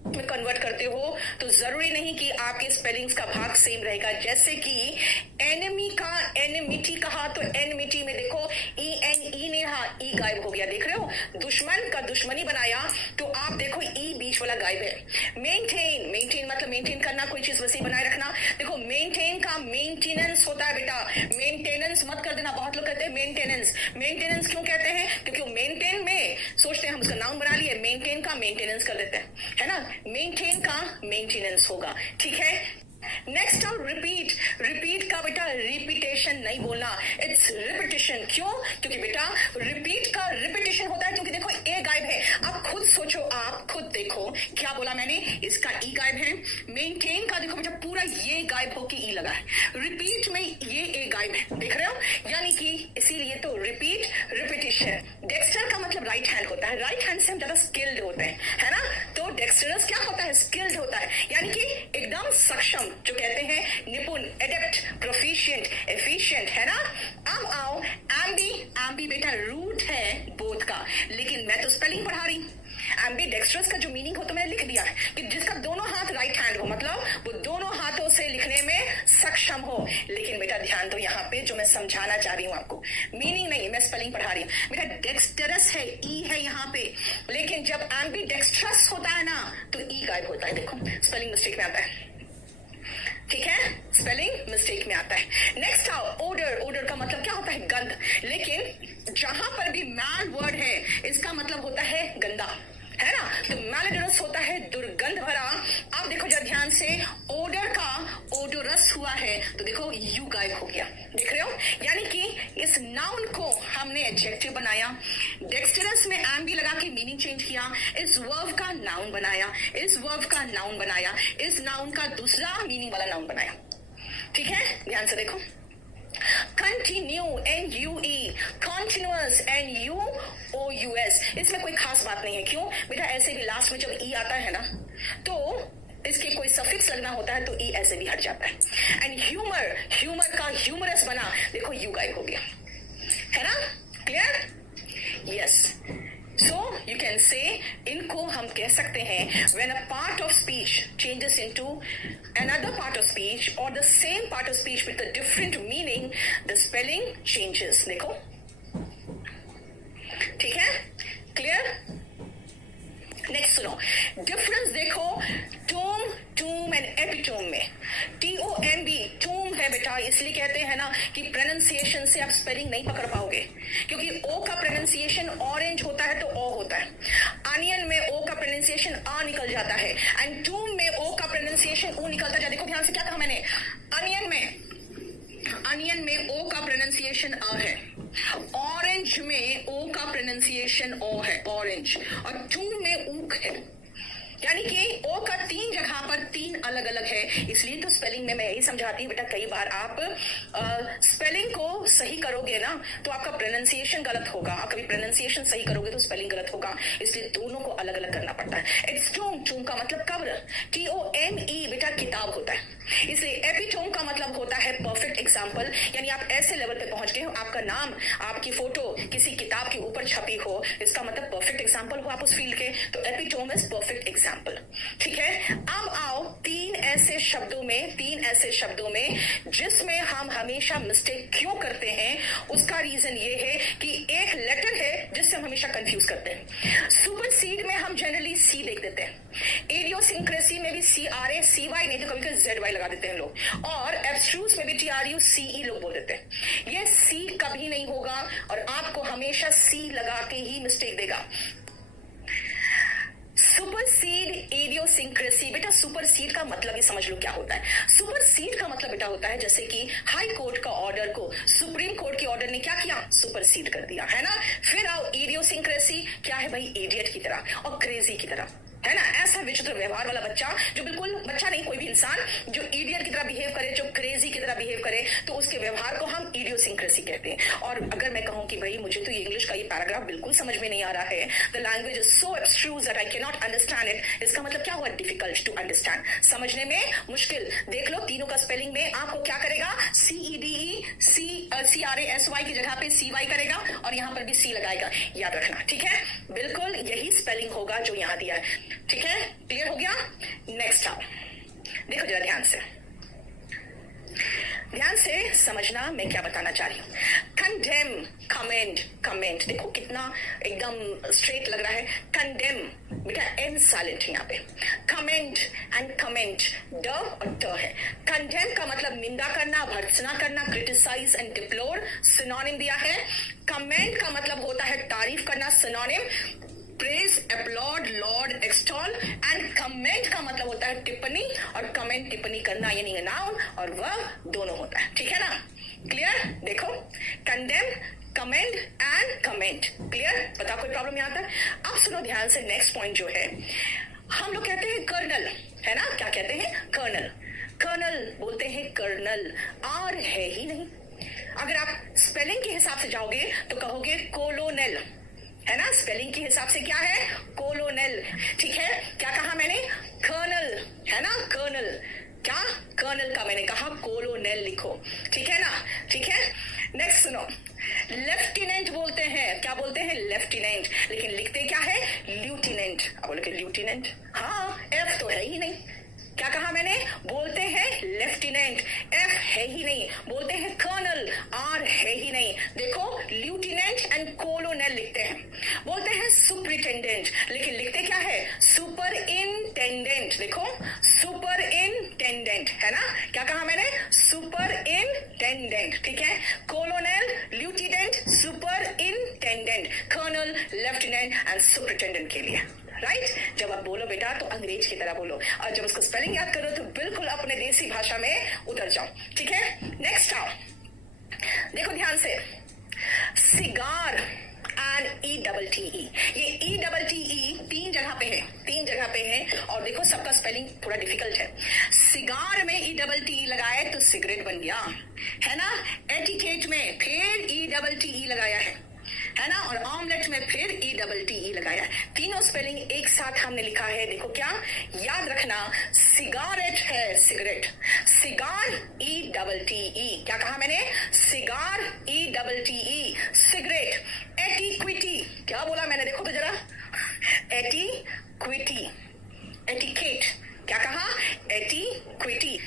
में कन्वर्ट करते हो तो जरूरी नहीं कि आपके स्पेलिंग्स का भाग सेम रहेगा। जैसे कि एनिमी का एनिमिटी कहा तो एनिमिटी में देखो ENE ने ई गायब हो गया, देख रहे हो, दुश्मन का दुश्मनी बनाया तो आप देखो ई बीच वाला गायब है। मेंटेन, मेंटेन मतलब मेंटेन करना, कोई चीज वैसे बनाए रखना, देखो मेंटेन का मेंटेनेंस होता है बेटा, मेंटेनेंस मत कर देना। बहुत लोग कहते हैं मेंटेनेंस, मेंटेनेंस क्यों कहते हैं, क्योंकि मेंटेन में सोचते हैं हम उसका नाउन बना लिए, मेंटेन का मेंटेनेंस कर देते हैं, है ना, मेंटेन का मेंटेनेंस होगा। ठीक है, नेक्स्ट और रिपीट। रिपीट का बेटा रिपीटेशन नहीं बोलना, इट्स रिपीटिशन। क्यों? क्योंकि बेटा रिपीट का रिपीटिशन होता है, क्योंकि देखो ए गायब है। आप खुद सोचो, आप खुद देखो क्या बोला मैंने, इसका ई गायब है। मेंटेन का देखो बेटा पूरा ये गायब होके ई लगा है। रिपीट में ये ए गायब है, देख रहे हो, यानी कि इसीलिए तो रिपीट रिपीटिशन। डेक्स्टर का मतलब राइट हैंड होता है, राइट हैंड से हम ज्यादा स्किल्ड होते हैं, है ना। तो डेक्स्टरस क्या होता है? स्किल्ड होता है, यानी कि एकदम सक्षम, जो कहते हैं निपुण, एडेप्ट, प्रोफिशिएंट, एफिशिएंट, है ना। अब आओ एम्बी। एम्बी बेटा रूट है बोथ का, लेकिन मैं तो स्पेलिंग पढ़ा रही। एम्बी डेक्स्ट्रस का जो मीनिंग हो तो मैंने लिख दिया है कि जिसका दोनों हाथ राइट हैंड हो, मतलब वो दोनों हाथों से लिखने में सक्षम हो। लेकिन बेटा ध्यान दो यहाँ पे, जो मैं समझाना चाह रही हूँ आपको, मीनिंग नहीं, मैं स्पेलिंग पढ़ा रही हूँ। बेटा डेक्स्टरस है, ई है यहाँ पे, लेकिन जब एम्बी डेक्स्ट्रस होता है ना तो ई गायब होता है। देखो स्पेलिंग मिस्टेक में आता है, ठीक है, स्पेलिंग मिस्टेक में आता है। नेक्स्ट आओ ओडर। ओडर का मतलब क्या होता है? गंध। लेकिन जहां पर भी मैल वर्ड है, इसका मतलब होता है गंदा, है ना। तो मैलेडरस होता है दुर्गंध भरा। आप देखो जरा ध्यान से, ओडर का ओडोरस हुआ है तो देखो यू गायब हो गया, देख रहे हो, यानी कि इस नाउन को हमने एडजेक्टिव बनाया, डेक्स्टरस में एम्बी लगा के मीनिंग चेंज किया, इस वर्ब का नाउन बनाया, इस वर्ब का नाउन बनाया, इस नाउन का दूसरा मीनिंग वाला नाउन बनाया। ठीक है, ध्यान से देखो। Continue, NUE, continuous, NUOUS। इसमें कोई खास बात नहीं है। क्यों बेटा? ऐसे भी लास्ट में जब ई आता है ना तो इसके कोई सफिक्स लगना होता है तो ई ऐसे भी हट जाता है। एंड ह्यूमर, ह्यूमर का ह्यूमरस बना, देखो यू गायब हो गया, है ना। Clear? Yes. So you can से, इनको हम कह सकते हैं when a part of speech changes into another part of speech or the same part of speech with a different meaning, the spelling changes। देखो ठीक है, क्लियर। नेक्स्ट सुनो, डिफरेंस देखो टोम, टूम एंड एपिटोम में। TOMB टूम है बेटा, इसलिए कहते हैं ना कि प्रोनाउंसिएशन से आप स्पेलिंग नहीं पकड़ पाओगे, क्योंकि ओ का प्रोनाउंसिएशन ऑरेंज होता है तो ओ होता है। अनियन में ओ का प्रोनाउंसिएशन आ निकल जाता है, एंड टूम में ओ का प्रोनाउंसिएशन ऊ निकलता जाता है। देखो ध्यान से क्या कहा मैंने, अनियन में ओ का प्रोनाउंसिएशन अ है, ऑरेंज में ओ का प्रोनाउंसिएशन ओ है, ऑरेंज, और टूम में ऊक है, यानी कि ओ का तीन जगह पर तीन अलग अलग है। इसलिए तो स्पेलिंग में मैं यही समझाती हूँ बेटा, कई बार आप स्पेलिंग को सही करोगे ना तो आपका प्रोनाउंसिएशन गलत होगा, और कभी प्रोनाउंसिएशन सही करोगे तो स्पेलिंग गलत होगा, इसलिए दोनों को अलग अलग करना पड़ता है। इट्स टूम, टूम का मतलब कब्र, TOME बेटा किताब होता है, इसलिए एपिटोम का मतलब होता है परफेक्ट एग्जाम्पल, यानी आप ऐसे लेवल पे पहुंच गए हो, आपका नाम, आपकी फोटो किसी किताब के ऊपर छपी हो, इसका मतलब परफेक्ट एग्जाम्पल हो आप उस फील्ड के, तो एपिटोम इज परफेक्ट एग्जाम्पल। ठीक है, अब आओ तीन ऐसे शब्दों में जिसमें हम हमेशा मिस्टेक क्यों करते हैं, उसका रीजन ये है कि एक लेटर है जिससे हम हमेशा कंफ्यूज करते हैं। सुपरसीड में हम जनरली सी देख देते हैं, इडियोसिंक्रेसी में भी CRA CY नहीं तो कभी कभी ZY लगा देते हैं लोग, और एब्स्ट्रूस में भी TRUCE लोग बोल देते हैं। ये सी कभी नहीं होगा और आपको हमेशा सी लगा के ही मिस्टेक देगा। सुपरसीड, इडियोसिंक्रेसी, बेटा सुपरसीड का मतलब ये समझ लो क्या होता है। सुपरसीड का मतलब बेटा होता है जैसे कि हाई कोर्ट का ऑर्डर को सुप्रीम कोर्ट के ऑर्डर ने क्या किया, सुपरसीड कर दिया, है ना। फिर आओ इडियोसिंक्रेसी, क्या है भाई, इडियट की तरह और क्रेजी की तरह, है ना, ऐसा विचित्र व्यवहार वाला बच्चा, जो बिल्कुल बच्चा नहीं, कोई भी इंसान जो इडियट की तरह बिहेव करे, जो क्रेजी की तरह बिहेव करे, तो उसके व्यवहार को हम इडियोसिंक्रेसी कहते हैं। और अगर मैं कहूं कि भाई मुझे तो ये इंग्लिश का ये पैराग्राफ बिल्कुल समझ में नहीं आ रहा है, the language is so abstruse that I can not understand it, इसका मतलब क्या हुआ, डिफिकल्ट टू अंडरस्टैंड, समझने में मुश्किल। देख लो तीनों का स्पेलिंग में आपको क्या करेगा, CEDE, CRASY की जगह पे CY करेगा और यहां पर भी C लगाएगा, याद रखना, ठीक है। बिल्कुल यही स्पेलिंग होगा जो यहां दिया है, ठीक है, क्लियर हो गया। नेक्स्ट आओ, देखो जरा ध्यान से समझना मैं क्या बताना चाह रही हूं। कंडेम, कमेंट, कमेंट, देखो कितना एकदम स्ट्रेट लग रहा है। कंडेम बेटा N साइलेंट यहाँ पे, कमेंट एंड कमेंट ड और ट है। कंडेम का मतलब निंदा करना, भर्त्सना करना, क्रिटिसाइज एंड डिप्लोर, सिनोनिम दिया है। कमेंट का मतलब होता है तारीफ करना, synonym praise, applaud, laud, extol and commend का मतलब होता है टिप्पणी, और कमेंट टिप्पणी करना यानी नाउन और वर्ब दोनों होता है, ठीक है ना? क्लियर? देखो, condemn, comment and comment. Clear? बताओ कोई प्रॉब्लम यहां तक? अब सुनो ध्यान से, नेक्स्ट पॉइंट जो है, हम लोग कहते हैं कर्नल, है ना? क्या कहते हैं? कर्नल। कर्नल बोलते हैं कर्नल, आर है ही नहीं। अगर आप स्पेलिंग के हिसाब से जाओगे तो कहोगे कोलोनेल, है ना? स्पेलिंग के हिसाब से क्या है? कोलोनेल, ठीक है? क्या कहा मैंने? कर्नल, है ना? कर्नल, क्या? कर्नल का मैंने कहा कोलोनेल लिखो, ठीक है ना? ठीक है, नेक्स्ट सुनो, लेफ्टिनेंट बोलते हैं, क्या बोलते हैं? लेफ्टिनेंट, लेकिन लिखते क्या है? ल्यूटिनेंट। अब बोले ल्यूटिनेंट, हाँ, एफ तो है ही नहीं। क्या कहा मैंने? बोलते हैं लेफ्टिनेंट, एफ है ही नहीं। बोलते हैं कर्नल, आर है ही नहीं। देखो, ल्यूटिनेंट एंड कोलोनेल लिखते हैं। बोलते हैं सुपरिटेंडेंट, लेकिन लिखते क्या है? Superintendent. देखो, सुपर इंटेंडेंट, है ना? क्या कहा मैंने? सुपर इंटेंडेंट, ठीक है? Colonel, lieutenant, superintendent, colonel, lieutenant and superintendent के लिए, राइट? जब आप बोलो बेटा तो अंग्रेज की तरह बोलो, और जब उसको स्पेलिंग याद करो तो बिल्कुल अपने देसी भाषा में उतर जाओ, ठीक है? नेक्स्ट आओ, देखो ध्यान से, cigar and E double T ई। ये ई डबल टी ई तीन जगह पे है, तीन जगह पे है, और देखो सबका स्पेलिंग थोड़ा डिफिकल्ट है। सिगार में ई डबल टी ई लगाए तो सिगरेट बन गया, है ना? एटिकेट में फिर ई डबल टी ई लगाया है ना? और ऑमलेट में फिर ई डबल टी ई लगाया है। तीनों स्पेलिंग एक साथ हमने लिखा है। देखो क्या याद रखना, सिगारेट है cigarette, cigar E double T E. क्या कहा मैंने? Cigar E double T E, cigarette. Etiquette, क्या बोला मैंने? देखो तो जरा, एटिक्विटी, एटिकेट, क्या कहा? एटिक्विटी,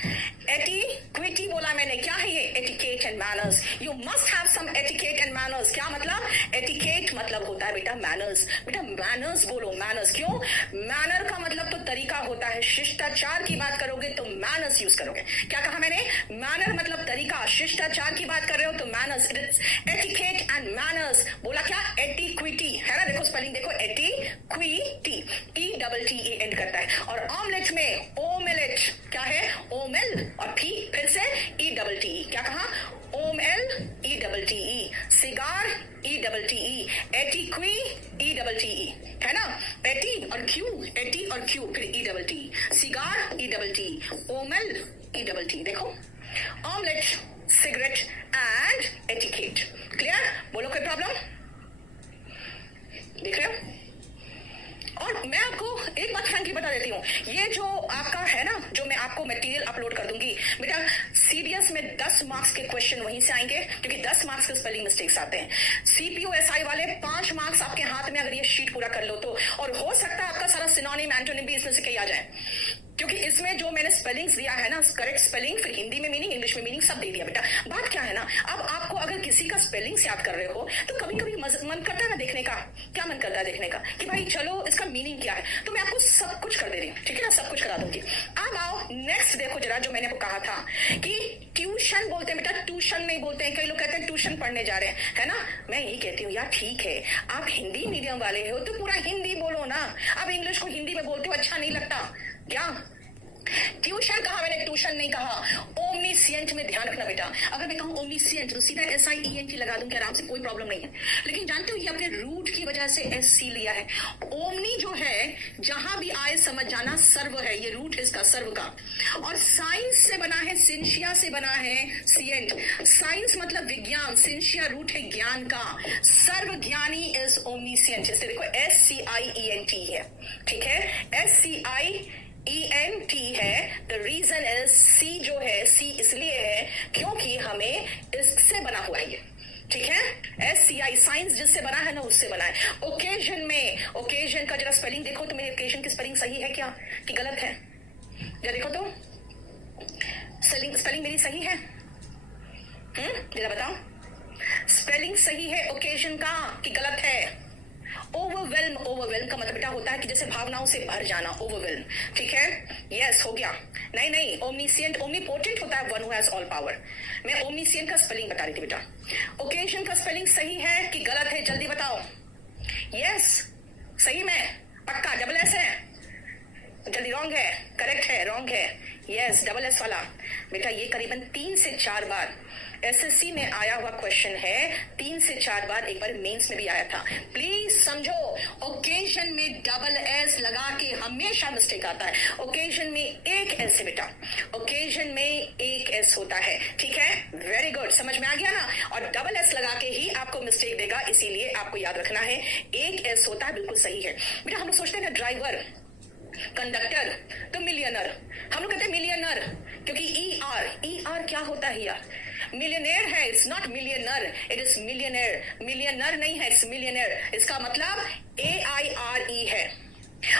एटिक्विटी बोला मैंने। क्या है ये? Etiquette and manners. You must have some etiquette and manners. क्या मतलब? एटिकेट मतलब होता है बेटा मैनर्स। बेटा मैनर्स बोलो, मैनर्स। क्यों? मैनर का मतलब तो तरीका होता है, शिष्टाचार की बात करोगे तो मैनर्स यूज करोगे। क्या कहा मैंने? मैनर मतलब तरीका, शिष्टाचार की बात कर रहे हो तो manners. It is etiquette and manners. बोला क्या? एटिक्विटी, है ना? देखो स्पेलिंग देखो, etiquette, E double T E end करता है। और ऑमलेट में ओमेलेट, क्या है? ओमेल, और फिर से ई डबल टी ई। क्या कहा? Omel, E double T E. Cigar, E double T E. Etiqui, E double T E, है ना? एटी और क्यू, एटी और क्यू, फिर E double T. Cigar, E double T. Omel, E double T. देखो, omelette, cigarette and etiquette. Clear? बोलो कोई problem? देख रहे हो? और मैं आपको एक बात फ्रैंकली बता देती हूँ, ये जो आपका है ना, जो मैं आपको मटेरियल अपलोड कर दूंगी बेटा, सीडीएस में 10 मार्क्स के क्वेश्चन वहीं से आएंगे, क्योंकि 10 मार्क्स के स्पेलिंग मिस्टेक्स आते हैं। सीपीयू एसआई वाले 5 मार्क्स आपके हाथ में, अगर ये शीट पूरा कर लो तो, और हो सकता है आपका सारा सिनोनिम, एंटोनिम भी इसमें से कहीं आ जाए, क्योंकि इसमें जो मैंने स्पेलिंग्स दिया है ना, करेक्ट स्पेलिंग, फिर हिंदी में मीनिंग, इंग्लिश में मीनिंग, सब दे दिया बेटा। बात क्या है ना, अब आपको अगर किसी का स्पेलिंग्स याद कर रहे हो तो कभी कभी मन करता है ना देखने का, क्या मन करता है देखने का, कि भाई चलो इसका मीनिंग क्या है, तो मैं आपको सब कुछ कर दे रही हूँ, ठीक है ना? सब कुछ करा दूंगी। अब आओ नेक्स्ट, देखो जरा, जो मैंने आपको कहा था कि ट्यूशन बोलते हैं बेटा, ट्यूशन नहीं बोलते हैं। कई लोग कहते हैं ट्यूशन पढ़ने जा रहे हैं, है ना? मैं यही कहती हूँ यार, ठीक है, आप हिंदी मीडियम वाले हो तो पूरा हिंदी बोलो ना। अब इंग्लिश को हिंदी में बोलते हो, अच्छा नहीं लगता क्या? ट्यूशन कहा मैंने, ट्यूशन नहीं कहा। ओमनीसिएंट में ध्यान रखना बेटा, अगर मैं कहूं ओमनीसिएंट तो सीधा SIENT लगा दूंगी आराम से, कोई प्रॉब्लम नहीं है। लेकिन जानते हो ये अपने रूट की वजह से SC लिया है। ओमनी जो है, जहां भी आए समझ जाना, सर्व है, ये रूट है इसका, सर्व का। और साइंस से बना है, सिंशिया से बना है सिएंट। साइंस मतलब विज्ञान, सिंशिया रूट है ज्ञान का। सर्व ज्ञानी इज ओमनीसिएंट। जैसे देखो SCIENT है, ठीक है? SCIENT है। द रीजन इज, सी जो है, सी इसलिए है क्योंकि हमें इससे बना हुआ है, ठीक है? SCI, साइंस जिससे बना है ना, उससे बना है। ओकेजन में, ओकेजन का जरा स्पेलिंग देखो तो मेरी ओकेजन की स्पेलिंग सही है क्या कि गलत है? जरा देखो तो, स्पेलिंग मेरी सही है? जरा बताओ, स्पेलिंग सही है ओकेजन का कि गलत है? ओवरवेल्म, ओवरवेल्म का मतलब बेटा होता है कि जैसे भावनाओं से भर जाना, ओवरवेल्म, ठीक है? यस, हो गया। नहीं, ओमनीसिएंट, ओमनीपोटेंट होता है one who has all power. मैं ओमनीसिएंट का स्पेलिंग बता रही थी बेटा। ओकेजन का स्पेलिंग सही है कि गलत है? जल्दी बताओ। यस, सही में पक्का डबल एस है? जल्दी, रॉन्ग है, करेक्ट है, रॉन्ग है, यस डबल एस वाला। बेटा ये करीबन 3 से 4 बार एसएससी में आया हुआ क्वेश्चन है, 3 से 4 बार, एक बार मेंस में भी आया था। प्लीज समझो, ओकेजन में डबल एस लगा के हमेशा मिस्टेक आता है। ओकेजन में एक एस है बेटा, ओकेजन में एक एस होता है, ठीक है, वेरी गुड, समझ में आ गया ना। और डबल एस लगा के ही आपको मिस्टेक देगा, इसीलिए आपको याद रखना है एक एस होता है, बिल्कुल सही है बेटा। हम लोग सोचते हैं ना ड्राइवर, कंडक्टर, तो मिलियनर, हम लोग कहते हैं मिलियनर क्योंकि ई आर क्या होता है यार? मिलियनेयर है, it's not millionaire, it is millionaire. Millionaire नहीं है, इट्स मिलियनेयर। इसका मतलब AIRE है।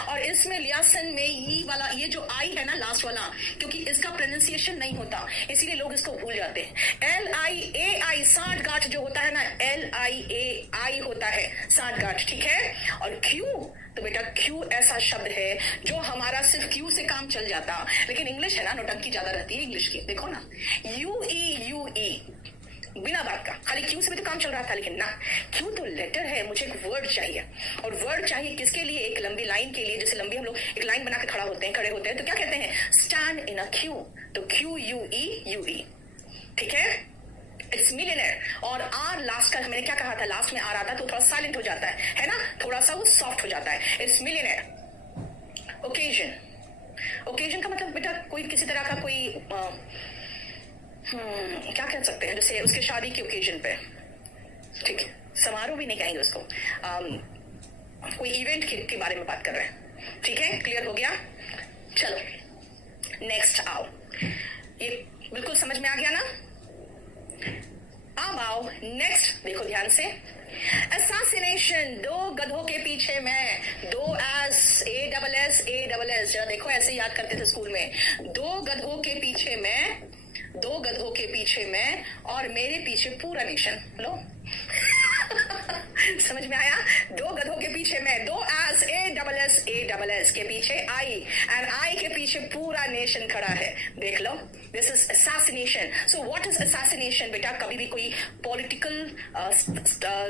और इसमें लियासन में ई वाला, ये जो आई है ना लास्ट वाला, क्योंकि इसका प्रोनाउंसिएशन नहीं होता, इसीलिए लोग इसको भूल जाते हैं। LIAI, सांठ गांठ जो होता है ना, LIAI होता है सांठ गांठ, ठीक है। और क्यू, तो बेटा क्यू ऐसा शब्द है जो हमारा सिर्फ क्यू से काम चल जाता, लेकिन इंग्लिश है ना, नौटंकी ज्यादा रहती है इंग्लिश की। देखो ना, UE बिना बात का, खाली क्यू से भी तो काम चल रहा था, लेकिन ना, क्यू तो लेटर है, मुझे एक वर्ड चाहिए। और वर्ड चाहिए किसके लिए? एक लंबी लाइन के लिए। जैसे लंबी हम लोग एक लाइन बना के खड़े होते हैं तो क्या कहते हैं? Stand in a Q. तो QUE, ठीक है, इट्स मिलियनेयर। और आर लास्ट का, मैंने क्या कहा था, लास्ट में आर आता तो थोड़ा साइलेंट हो जाता है ना, थोड़ा सा वो सॉफ्ट हो जाता है। It's millionaire. ओकेजन का मतलब बेटा कोई किसी तरह का कोई क्या कह सकते हैं, जैसे उसके शादी के ओकेजन पे, ठीक है, समारोह भी नहीं कहेंगे उसको, कोई इवेंट के बारे में बात कर रहे हैं, ठीक है, क्लियर हो गया। चलो नेक्स्ट आओ, ये बिल्कुल समझ में आ गया ना। अब आओ नेक्स्ट, देखो ध्यान से, असैसिनेशन, 2 गधों के पीछे मैं, 2 एस ASS, जरा देखो ऐसे याद करते थे स्कूल में, 2 गधों के पीछे मैं, 2 गधों के पीछे मैं, और मेरे पीछे पूरा नेशन। लो समझ में आया? 2 गधों के पीछे मैं, 2 एस ASS के पीछे आई, एंड आई के पीछे पूरा नेशन खड़ा है। देख लो, this is assassination. So what is assassination बेटा? कभी भी कोई पॉलिटिकल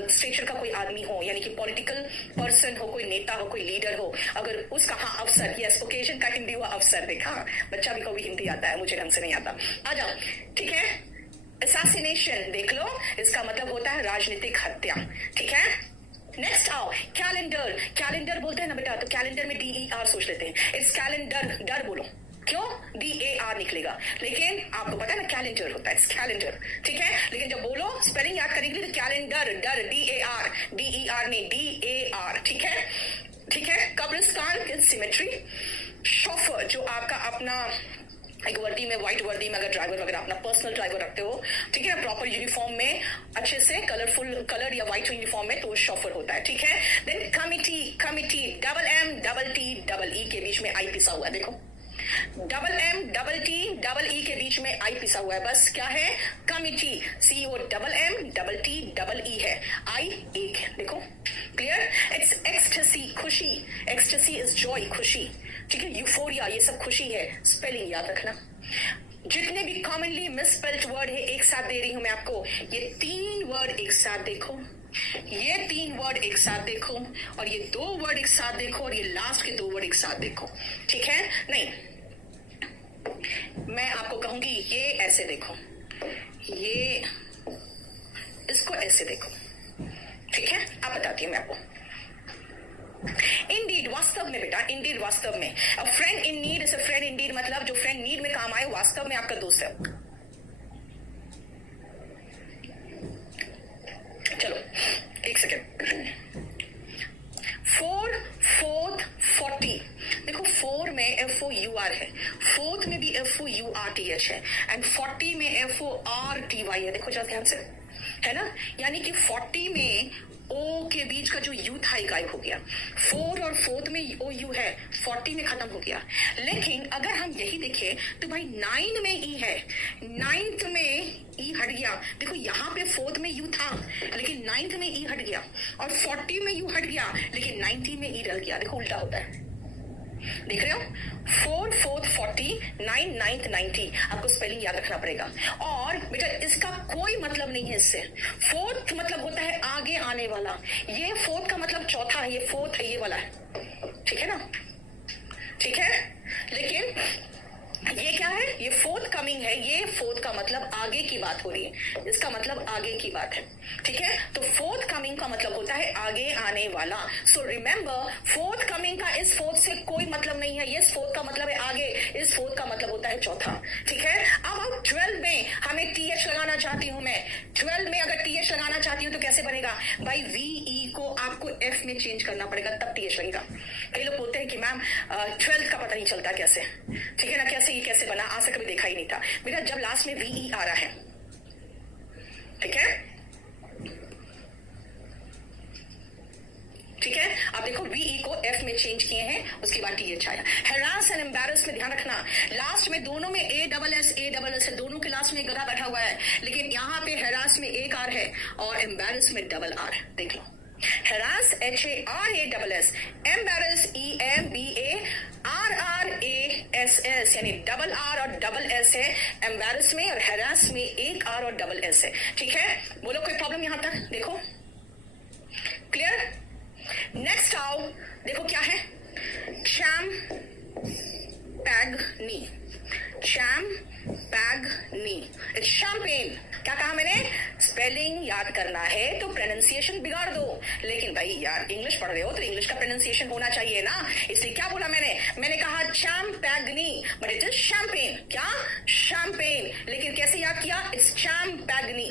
स्टेचर का कोई आदमी हो, यानी कि पॉलिटिकल पर्सन हो, कोई नेता हो, कोई लीडर हो, अगर उसका, हाँ अफसर, यस, ओकेजन का हिंदी हुआ अफसर। देखा, बच्चा भी कभी हिंदी आता है, मुझे ढंग से नहीं आता। आ जाओ, ठीक है, असैसिनेशन देख लो, इसका मतलब होता है राजनीतिक हत्या, ठीक है। नेक्स्ट आओ, कैलेंडर बोलते हैं ना बेटा, तो कैलेंडर में DER सोच लेते हैं, इट्स कैलेंडर, डर बोलो, क्यों? DAR निकलेगा, लेकिन आपको पता है ना कैलेंडर होता है, इट्स कैलेंडर, ठीक है। लेकिन जब बोलो स्पेलिंग याद करने के लिए, तो कैलेंडर, डर, DER नहीं, DAR, ठीक है, ठीक है। कब्रिस्तान, सिमेट्री। शोफर, जो आपका अपना एक वर्दी में, व्हाइट वर्दी में, अगर ड्राइवर वगैरह अपना पर्सनल ड्राइवर रखते हो, ठीक है ना, प्रॉपर यूनिफॉर्म में, अच्छे से कलरफुल कलर या व्हाइट यूनिफॉर्म में, तो वो शॉफर होता है, ठीक है। देन कमिटी, डबल MTTE के बीच में आई पिसा हुआ है, देखो, डबल MTTE के बीच में आई पिसा हुआ है, बस क्या है? कमिटी, COMMTTE है, आई एक है, देखो, क्लियर। इट्स एक्सटेसी, खुशी, एक्सटेसी इज जॉय, खुशी, ठीक है। यूफोरिया, ये सब खुशी है, स्पेलिंग याद रखना। जितने भी कॉमनली मिसस्पेल्ड वर्ड है, एक साथ दे रही हूं मैं आपको, ये 3 वर्ड एक साथ देखो, ये 3 वर्ड एक साथ देखो, और ये 2 वर्ड एक साथ देखो, और ये लास्ट के 2 वर्ड एक साथ देखो, ठीक है। नहीं, मैं आपको कहूंगी ये ऐसे देखो, ये इसको ऐसे देखो, ठीक है, अब बताती हूं मैं आपको। इंडीड, वास्तव में बेटा, इंडीड वास्तव में, अ friend in need is a friend Indeed, मतलब जो फ्रेंड नीड में काम आए वास्तव में आपका दोस्त है। चलो एक सेकेंड, 4, 4th, 40, देखो 4 में FOUR है, 4th में भी FOURTH है, एंड 40 में FORTY है, देखो जरा ध्यान से, है ना, यानी कि 40 में ओ के बीच का जो यू था गायब हो गया, 4 और 4th में OU है, 40 में खत्म हो गया। लेकिन अगर हम यही देखें तो भाई 9 में ई है, 9th में ई हट गया, देखो यहाँ पे 4th में यू था, लेकिन 9th में ई हट गया, और 40 में यू हट गया, लेकिन 90 में ई रह गया, देखो उल्टा होता है। देख रहे हो, 4, 4th 40, 9, 9th 90, आपको स्पेलिंग याद रखना पड़ेगा। और बेटा इसका कोई मतलब नहीं है इससे। 4th मतलब होता है आगे आने वाला, ये 4th का मतलब चौथा है, ये 4th है, ये वाला है, ठीक है ना, ठीक है। लेकिन ये क्या है, ये 4th कमिंग है, ये 4th का मतलब आगे की बात हो रही है, इसका मतलब आगे की बात है, ठीक है। तो 4th कमिंग का मतलब होता है आगे आने वाला। सो रिमेंबर 4th कमिंग का इस 4th से कोई मतलब नहीं है, ये 4th का मतलब है आगे, इस 4th का मतलब होता है चौथा, ठीक है। अब 12 में हमें TH लगाना चाहती हूं मैं, 12 में अगर TH लगाना चाहती हूं तो कैसे बनेगा भाई, VE को आपको F में चेंज करना पड़ेगा, तब TH लगेगा। कई लोग बोलते हैं कि मैम 12th का पता नहीं चलता कैसे, ठीक है ना, कैसे ये कैसे बना, आज तक कभी देखा ही नहीं था बेटा, जब लास्ट में VE आ रहा है, ठीक है, ठीक है। आप देखो VE को F में चेंज किए हैं, उसके बाद TH आया। harass एंड embarrass में ध्यान रखना, लास्ट में दोनों में ASS है, दोनों के लास्ट में एक गधा बैठा हुआ है, लेकिन यहाँ पे harass में एक R है और embarrass में डबल R है। देख लो, harass HARASS, embarrass EMBARRASS, यानी डबल R और डबल S है embarrass में, और harass में एक R और डबल S है, ठीक है। बोलो कोई प्रॉब्लम यहां तक, देखो क्लियर। नेक्स्ट आओ, देखो क्या है, champagne, champagne, इट्स शैंपेन। क्या कहा मैंने, स्पेलिंग याद करना है तो प्रोनाउंसिएशन बिगाड़ दो, लेकिन भाई यार इंग्लिश पढ़ रहे हो तो इंग्लिश का प्रोनाउंसिएशन होना चाहिए ना, इसलिए क्या बोला मैंने कहा champagne, but it is champagne. क्या, शैंपेन, लेकिन कैसे याद किया, इट्स champagne।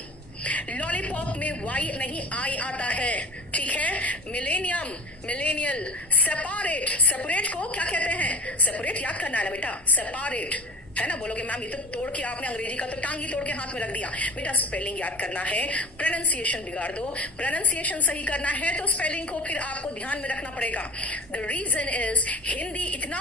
लॉलीपॉप में वाई नहीं आई आता है, ठीक है। मिलेनियम, मिलेनियल, सेपरेट को क्या कहते हैं, सेपरेट याद करना है ना बेटा, सेपरेट है ना। बोलोगे मैम ये तो तोड़ के आपने अंग्रेजी का तो टांग ही तोड़ के हाथ में रख दिया, बेटा स्पेलिंग याद करना है, प्रोनाउंसिएशन बिगाड़ दो, प्रोनाउंसिएशन सही करना है तो स्पेलिंग को फिर आपको ध्यान में रखना पड़ेगा। द रीजन इज हिंदी इतना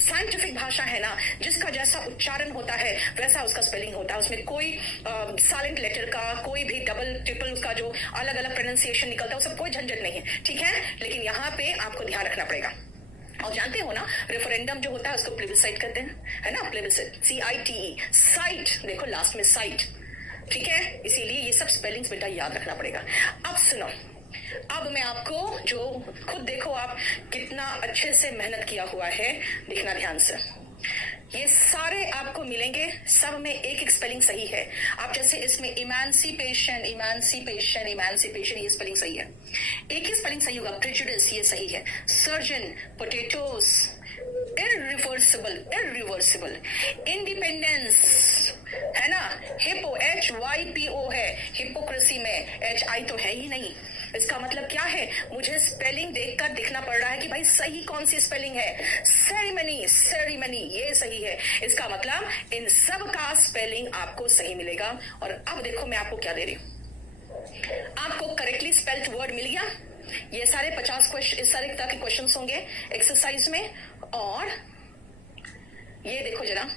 साइंटिफिक भाषा है ना, जिसका जैसा उच्चारण होता है वैसा उसका स्पेलिंग होता है, उसमें कोई साइलेंट लेटर का, कोई भी डबल ट्रिपल उसका जो अलग अलग प्रोनाउंसिएशन निकलता है, वो सब कोई झंझट नहीं है, ठीक है। लेकिन यहाँ पे आपको ध्यान रखना पड़ेगा। और जानते हो ना, रेफरेंडम जो होता है उसको प्लेबिसाइट कहते हैं, है ना, प्लेबिसाइट, CITE, साइट, देखो लास्ट में साइट, ठीक है। इसीलिए ये सब स्पेलिंग्स बेटा याद रखना पड़ेगा। अब सुनो, अब मैं आपको जो खुद देखो आप कितना अच्छे से मेहनत किया हुआ है, देखना ध्यान से, ये सारे आपको मिलेंगे, सब में एक एक स्पेलिंग सही है। आप जैसे इसमें इमांसिपेशन, इमांसिपेशन, इमांसिपेशन, ये स्पेलिंग सही है, एक ही स्पेलिंग सही होगा। प्रेजुडिस, ये सही है। Surgeon, potatoes, irreversible, irreversible. Independence, है ना, हिपो, HYPO है, हिपोक्रेसी में HI तो है ही नहीं। इसका मतलब क्या है, मुझे स्पेलिंग देखकर दिखना पड़ रहा है कि भाई सही कौन सी स्पेलिंग है। सेरेमनी, सेरेमनी, ये सही है। इसका मतलब इन सब का स्पेलिंग आपको सही मिलेगा। और अब देखो मैं आपको क्या दे रही हूं, आपको करेक्टली स्पेल्ड वर्ड मिल गया। ये सारे 50 क्वेश्चन, इस सारे तरह के क्वेश्चन होंगे एक्सरसाइज में। और ये देखो जरा,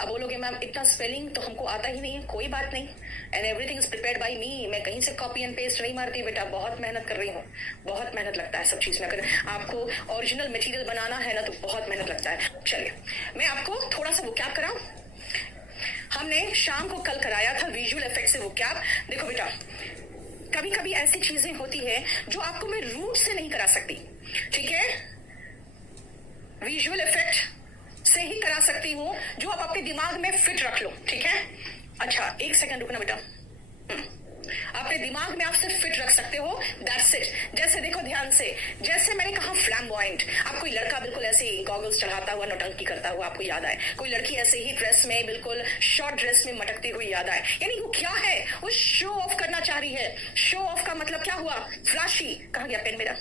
अब बोलोगे मैम इतना स्पेलिंग तो हमको आता ही नहीं है, कोई बात नहीं, and everything is prepared by me, मैं कहीं से कॉपी एंड पेस्ट नहीं मारती बेटा, बहुत मेहनत कर रही हूँ, बहुत मेहनत लगता है सब चीज में। अगर आपको ओरिजिनल मटेरियल बनाना है ना तो बहुत मेहनत लगता है। चलिए मैं आपको थोड़ा सा वोकैब कराऊं, हमने शाम को कल कराया था विजुअल इफेक्ट से वोकैब। देखो बेटा, कभी कभी ऐसी चीजें होती है जो आपको मैं रूट से नहीं करा सकती, ठीक है, विजुअल इफेक्ट से ही करा सकती हूं, जो आप अपने दिमाग में फिट रख लो, ठीक है। अच्छा एक सेकंड रुकना बेटा, अपने दिमाग में आप सिर्फ फिट रख सकते हो, दैट्स इट। जैसे देखो ध्यान से, जैसे मैंने कहा फ्लैम्बॉयंट, आप कोई लड़का बिल्कुल ऐसे ही गॉगल्स चढ़ाता हुआ नौटंकी करता हुआ आपको याद आए, कोई लड़की ऐसे ही ड्रेस में बिल्कुल शॉर्ट ड्रेस में मटकती हुई याद आए, यानी वो क्या है, वो शो ऑफ करना चाह रही है। शो ऑफ का मतलब क्या हुआ, फ्लैशी, कहाँ गया पेन मेरा,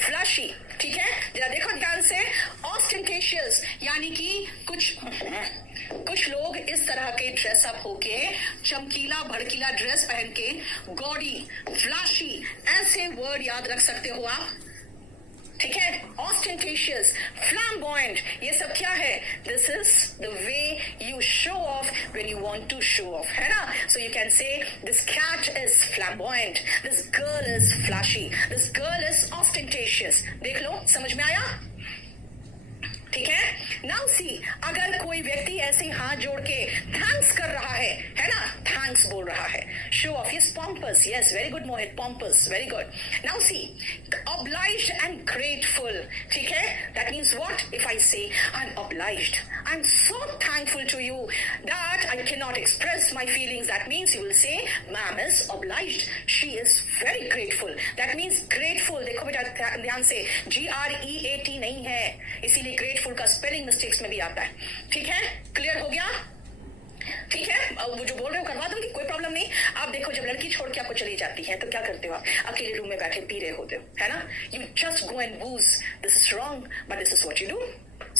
फ्लैशी, ठीक है। जरा देखो ध्यान से, ऑस्टेंटेशियस, यानी कि कुछ लोग इस तरह के ड्रेसअप होके, चमकीला भड़कीला ड्रेस पहन के, गॉडी, फ्लैशी, ऐसे वर्ड याद रख सकते हो आप, ठीक है। ऑस्टेंटेशियस, फ्लैम्बॉयंट, ये सब क्या है, this is the way you show off when you want to show off, है ना। So you can say this cat is flamboyant, this girl is flashy, this girl is ostentatious. देख लो, समझ में आया, ठीक है। नाउ सी, अगर कोई व्यक्ति ऐसे हाथ जोड़ के थैंक्स कर रहा है ना, थैंक्स बोल रहा है, show off, yes pompous, yes very good Mohit, pompous, very good. Now see, obliged and grateful, ठीक है, that means what? If I say I'm obliged, I'm so thankful to you that I cannot express my feelings, that means you will say ma'am is obliged, she is very grateful, that means grateful, देखो बेटा ध्यान से, GREAT नहीं है, इसीलिए grateful का spelling mistakes में भी आता है, ठीक है, क्लियर हो गया? ठीक है, वो जो बोल रहे हो करवा दूंगी, कोई प्रॉब्लम नहीं। आप देखो, जब लड़की छोड़ के आपको चली जाती है तो क्या करते हो आप? अकेले रूम में बैठे पी रहे होते हो, है ना? You just go and बूज, this is wrong but this is what you do.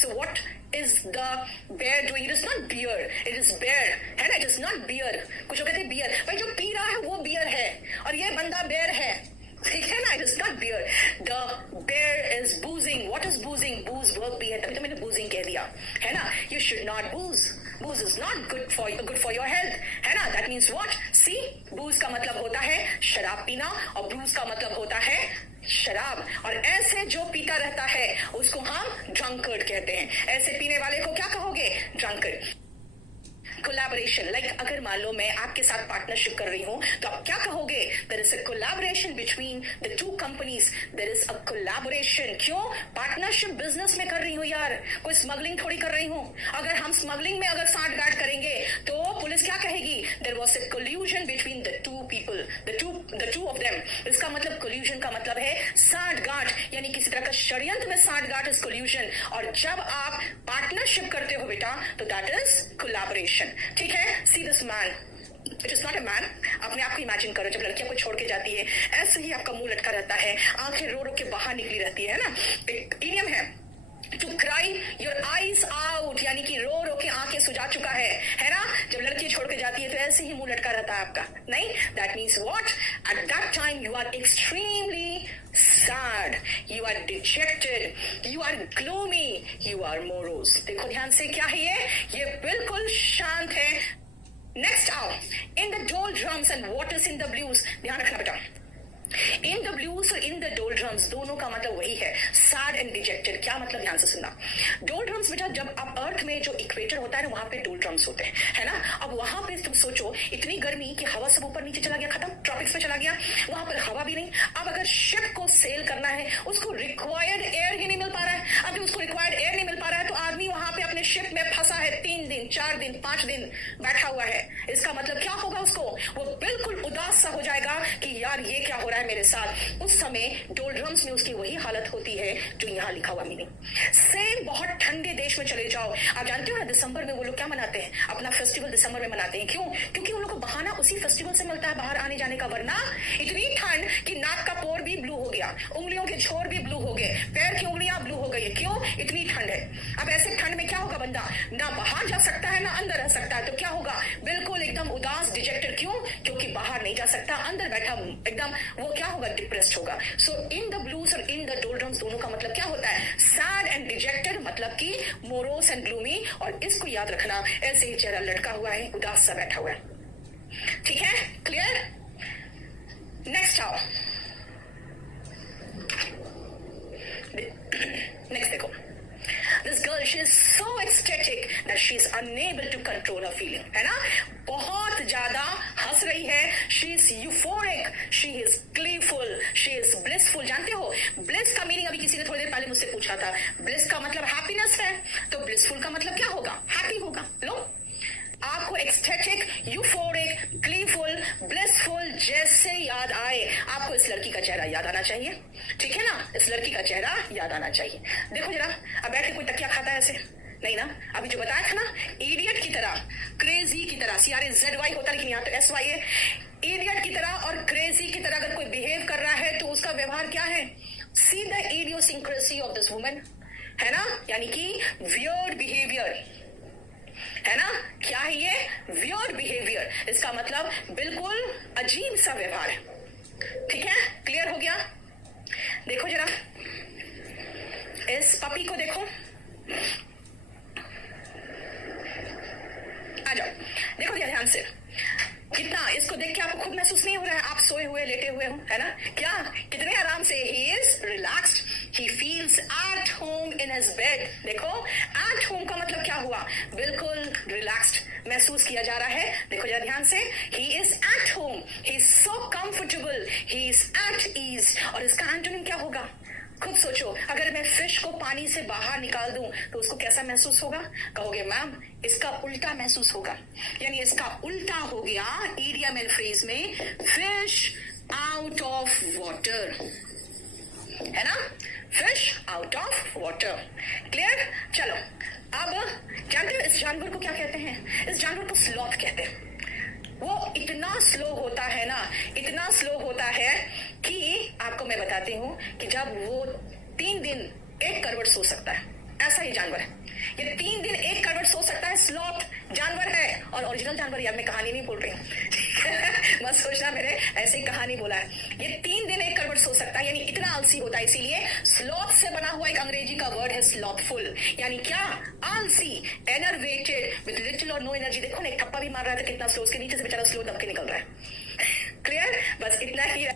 So what is the bear doing? It is not beer, it is bear, है ना? It is not beer। कुछ लोग कहते हैं बियर, भाई जो P रहा है वो बियर है और ये बंदा बेर है, ठीक है ना? It is not beer, the bear is boozing। What is boozing? booze verb भी है, तभी तो मैंने boozing कह दिया, है ना? You should not booze, booze is not good for your health, है ना? That means what? See, booze का मतलब होता है शराब पीना और bruise का मतलब होता है शराब, और ऐसे जो पीता रहता है उसको हम ड्रंकर्ड कहते हैं। ऐसे पीने वाले को क्या कहोगे? ड्रंकर्ड। कोलैबोरेशन, लाइक अगर मान लो मैं आपके साथ पार्टनरशिप कर रही हूं तो आप क्या कहोगे? There is a collaboration between the two companies, there is a collaboration. क्यों? पार्टनरशिप बिजनेस में कर रही हूं यार, कोई स्मगलिंग थोड़ी कर रही हूं। अगर हम स्मगलिंग में अगर सांठगांठ करेंगे तो पुलिस क्या कहेगी? There was a collusion between the two people, the two of them. इसका मतलब कोल्यूजन का मतलब है सांठगांठ, यानी किसी तरह का षड्यंत्र में सांठगांठ इज कोल्यूजन। और जब आप पार्टनरशिप करते हो बेटा तो दैट इज कोलैबोरेशन, ठीक है? See this man, it is not a man. अपने आप को इमेजिन करो, जब लड़कियां को छोड़ के जाती है ऐसे ही आपका मुंह लटका रहता है, आंखें रो रो के बाहर निकली रहती है ना। एक इडियम है to cry your eyes out, यानी कि रो रो के आंखें सुजा चुका है ना? जब लड़की छोड़ के जाती है तो ऐसे ही मुंह लटका रहता है आपका, नहीं? That means what? At that time you are extremely sad, you are dejected, you are gloomy, you are morose। देखो ध्यान से, क्या है ये बिल्कुल शांत है। नेक्स्ट आओ, in the डोलड्रम्स and what is in the blues. ध्यान रखना बेटा, इन द ब्लूज और इन द डोलड्रम्स दोनों का मतलब वही है, सैड एंड डिजेक्टेड। क्या मतलब? ध्यान से सुनना। डोलड्रम्स बेटा, जब आप अर्थ में जो इक्वेटर होता है ना वहां पे डोलड्रम्स होते हैं, है ना? अब वहां पे तुम सोचो, इतनी गर्मी कि हवा सब ऊपर नीचे चला गया, खत्म, ट्रॉपिक्स में चला गया, वहां पर हवा भी नहीं। अब अगर शिप को सेल करना है, उसको रिक्वायर्ड एयर ही नहीं मिल पा रहा है। अब जब उसको रिक्वायर्ड एयर नहीं मिल पा रहा है तो आदमी वहां पे अपने शिप में फंसा है, 3 दिन 4 दिन 5 दिन बैठा हुआ है। इसका मतलब क्या होगा? उसको वो बिल्कुल उदास सा हो जाएगा कि यार ये क्या हो रहा है मेरे साथ। उस समय डोलड्रम्स में उसकी वही हालत होती है जो यहाँ लिखा हुआ मीनिंग। सेम बहुत ठंडे देश में चले जाओ, आप जानते हो ना दिसंबर में वो लोग क्या मनाते हैं? अपना फेस्टिवल दिसंबर में मनाते हैं। क्यों? क्योंकि उन लोग को बहाना उसी फेस्टिवल से मिलता है बाहर आने जाने का। वरना इतनी ठंड कि नाक का पोर भी ब्लू हो गया, उंगलियों के छोर भी ब्लू हो गए, पैर की उंगलियां ब्लू हो गई। क्यों? इतनी ठंड है। अब ऐसे ठंड में क्या होगा? बंदा ना बाहर जा सकता है ना अंदर रह सकता है, तो क्या होगा? बिल्कुल एकदम उदास, डिजेक्टेड। क्यों? क्योंकि बाहर नहीं जा सकता, अंदर बैठा एकदम, वो क्या होगा? डिप्रेस्ड होगा। सो इन द ब्लूज और इन द डोलड्रम्स दोनों का मतलब क्या होता है? सैड एंड डिजेक्टेड, मतलब कि मोरोस एंड ग्लूमी। और इसको याद रखना, ऐसे ही चेहरा लटका हुआ है, उदास सा बैठा हुआ है, ठीक है? क्लियर? नेक्स्ट आओ, नेक्स्ट देखो। This girl, she is so ecstatic that she is unable to control her feeling, है ना? बहुत ज्यादा हंस रही है। She is euphoric, she is gleeful, she is blissful। जानते हो bliss का मीनिंग? अभी किसी ने थोड़ी देर पहले मुझसे पूछा था। bliss का मतलब हैप्पीनेस है, तो blissful का मतलब क्या होगा? हैप्पी होगा। लो, आपको एक्सटेटिक, यूफोरिक, ग्लीफुल, ब्लिसफुल जैसे याद आए, आपको इस लड़की का चेहरा याद आना चाहिए, ठीक है ना? इस लड़की का चेहरा याद आना चाहिए। देखो जरा, अब बैठ के कोई तकिया खाता है ऐसे? नहीं ना। अभी जो बताया था ना, इडियट की तरह, क्रेजी की तरह, CRAZY होता है लेकिन यहाँ तो SY है। इडियट की तरह और क्रेजी की तरह अगर कोई बिहेव कर रहा है तो उसका व्यवहार क्या है? See the idiosyncrasy of this woman, है ना? यानी कि वियर्ड बिहेवियर, है ना? क्या है ये? Weird behaviour. इसका मतलब बिल्कुल अजीब सा व्यवहार है, ठीक है? क्लियर हो गया? देखो जरा इस पपी को, देखो, आ जाओ, देखो ध्यान से। कितना इसको देख के आपको खुद महसूस नहीं हो रहा है आप सोए हुए लेटे हुए हो, है ना? क्या कितने आराम से, he is relaxed, he feels at home in his bed. देखो at home का मतलब क्या हुआ, बिल्कुल रिलैक्स्ड महसूस किया जा रहा है. देखो जरा ध्यान से, he is at home, he is so comfortable, he is at ease. और इसका एंटोनिम क्या होगा, खुद सोचो. अगर मैं फिश को पानी से बाहर निकाल दूं तो उसको कैसा महसूस होगा, कहोगे मैम इसका उल्टा महसूस होगा. यानी इसका उल्टा हो गया इडियम एंड फ्रेज में, फिश आउट ऑफ वाटर, है ना, fish out of water. Clear. चलो अब जानते हो इस जानवर को क्या कहते हैं, इस जानवर को स्लॉथ कहते हैं. वो इतना स्लो होता है ना, इतना स्लो होता है कि आपको मैं बताती हूँ कि जब वो 3 दिन एक करवट सो सकता है, ऐसा ही जानवर है. ये 3 दिन एक करवट सो सकता है, स्लॉथ जानवर है. और ओरिजिनल जानवर, यार मैं कहानी नहीं बोल रही हूँ मत सोचना मैंने ऐसे ही कहानी बोला है. ये 3 दिन एक करवट सो सकता है, यानी इतना आलसी होता है. इसीलिए स्लॉथ से बना हुआ एक अंग्रेजी का वर्ड है स्लॉथफुल, यानी क्या, आलसी, एनर्वेटेड विद लिटिल और नो एनर्जी. देखो ना एक टप्पा भी मार रहा था कितना स्लो, उसके नीचे से बेचारा स्लो दब के निकल रहा है. क्लियर. बस इतना ही.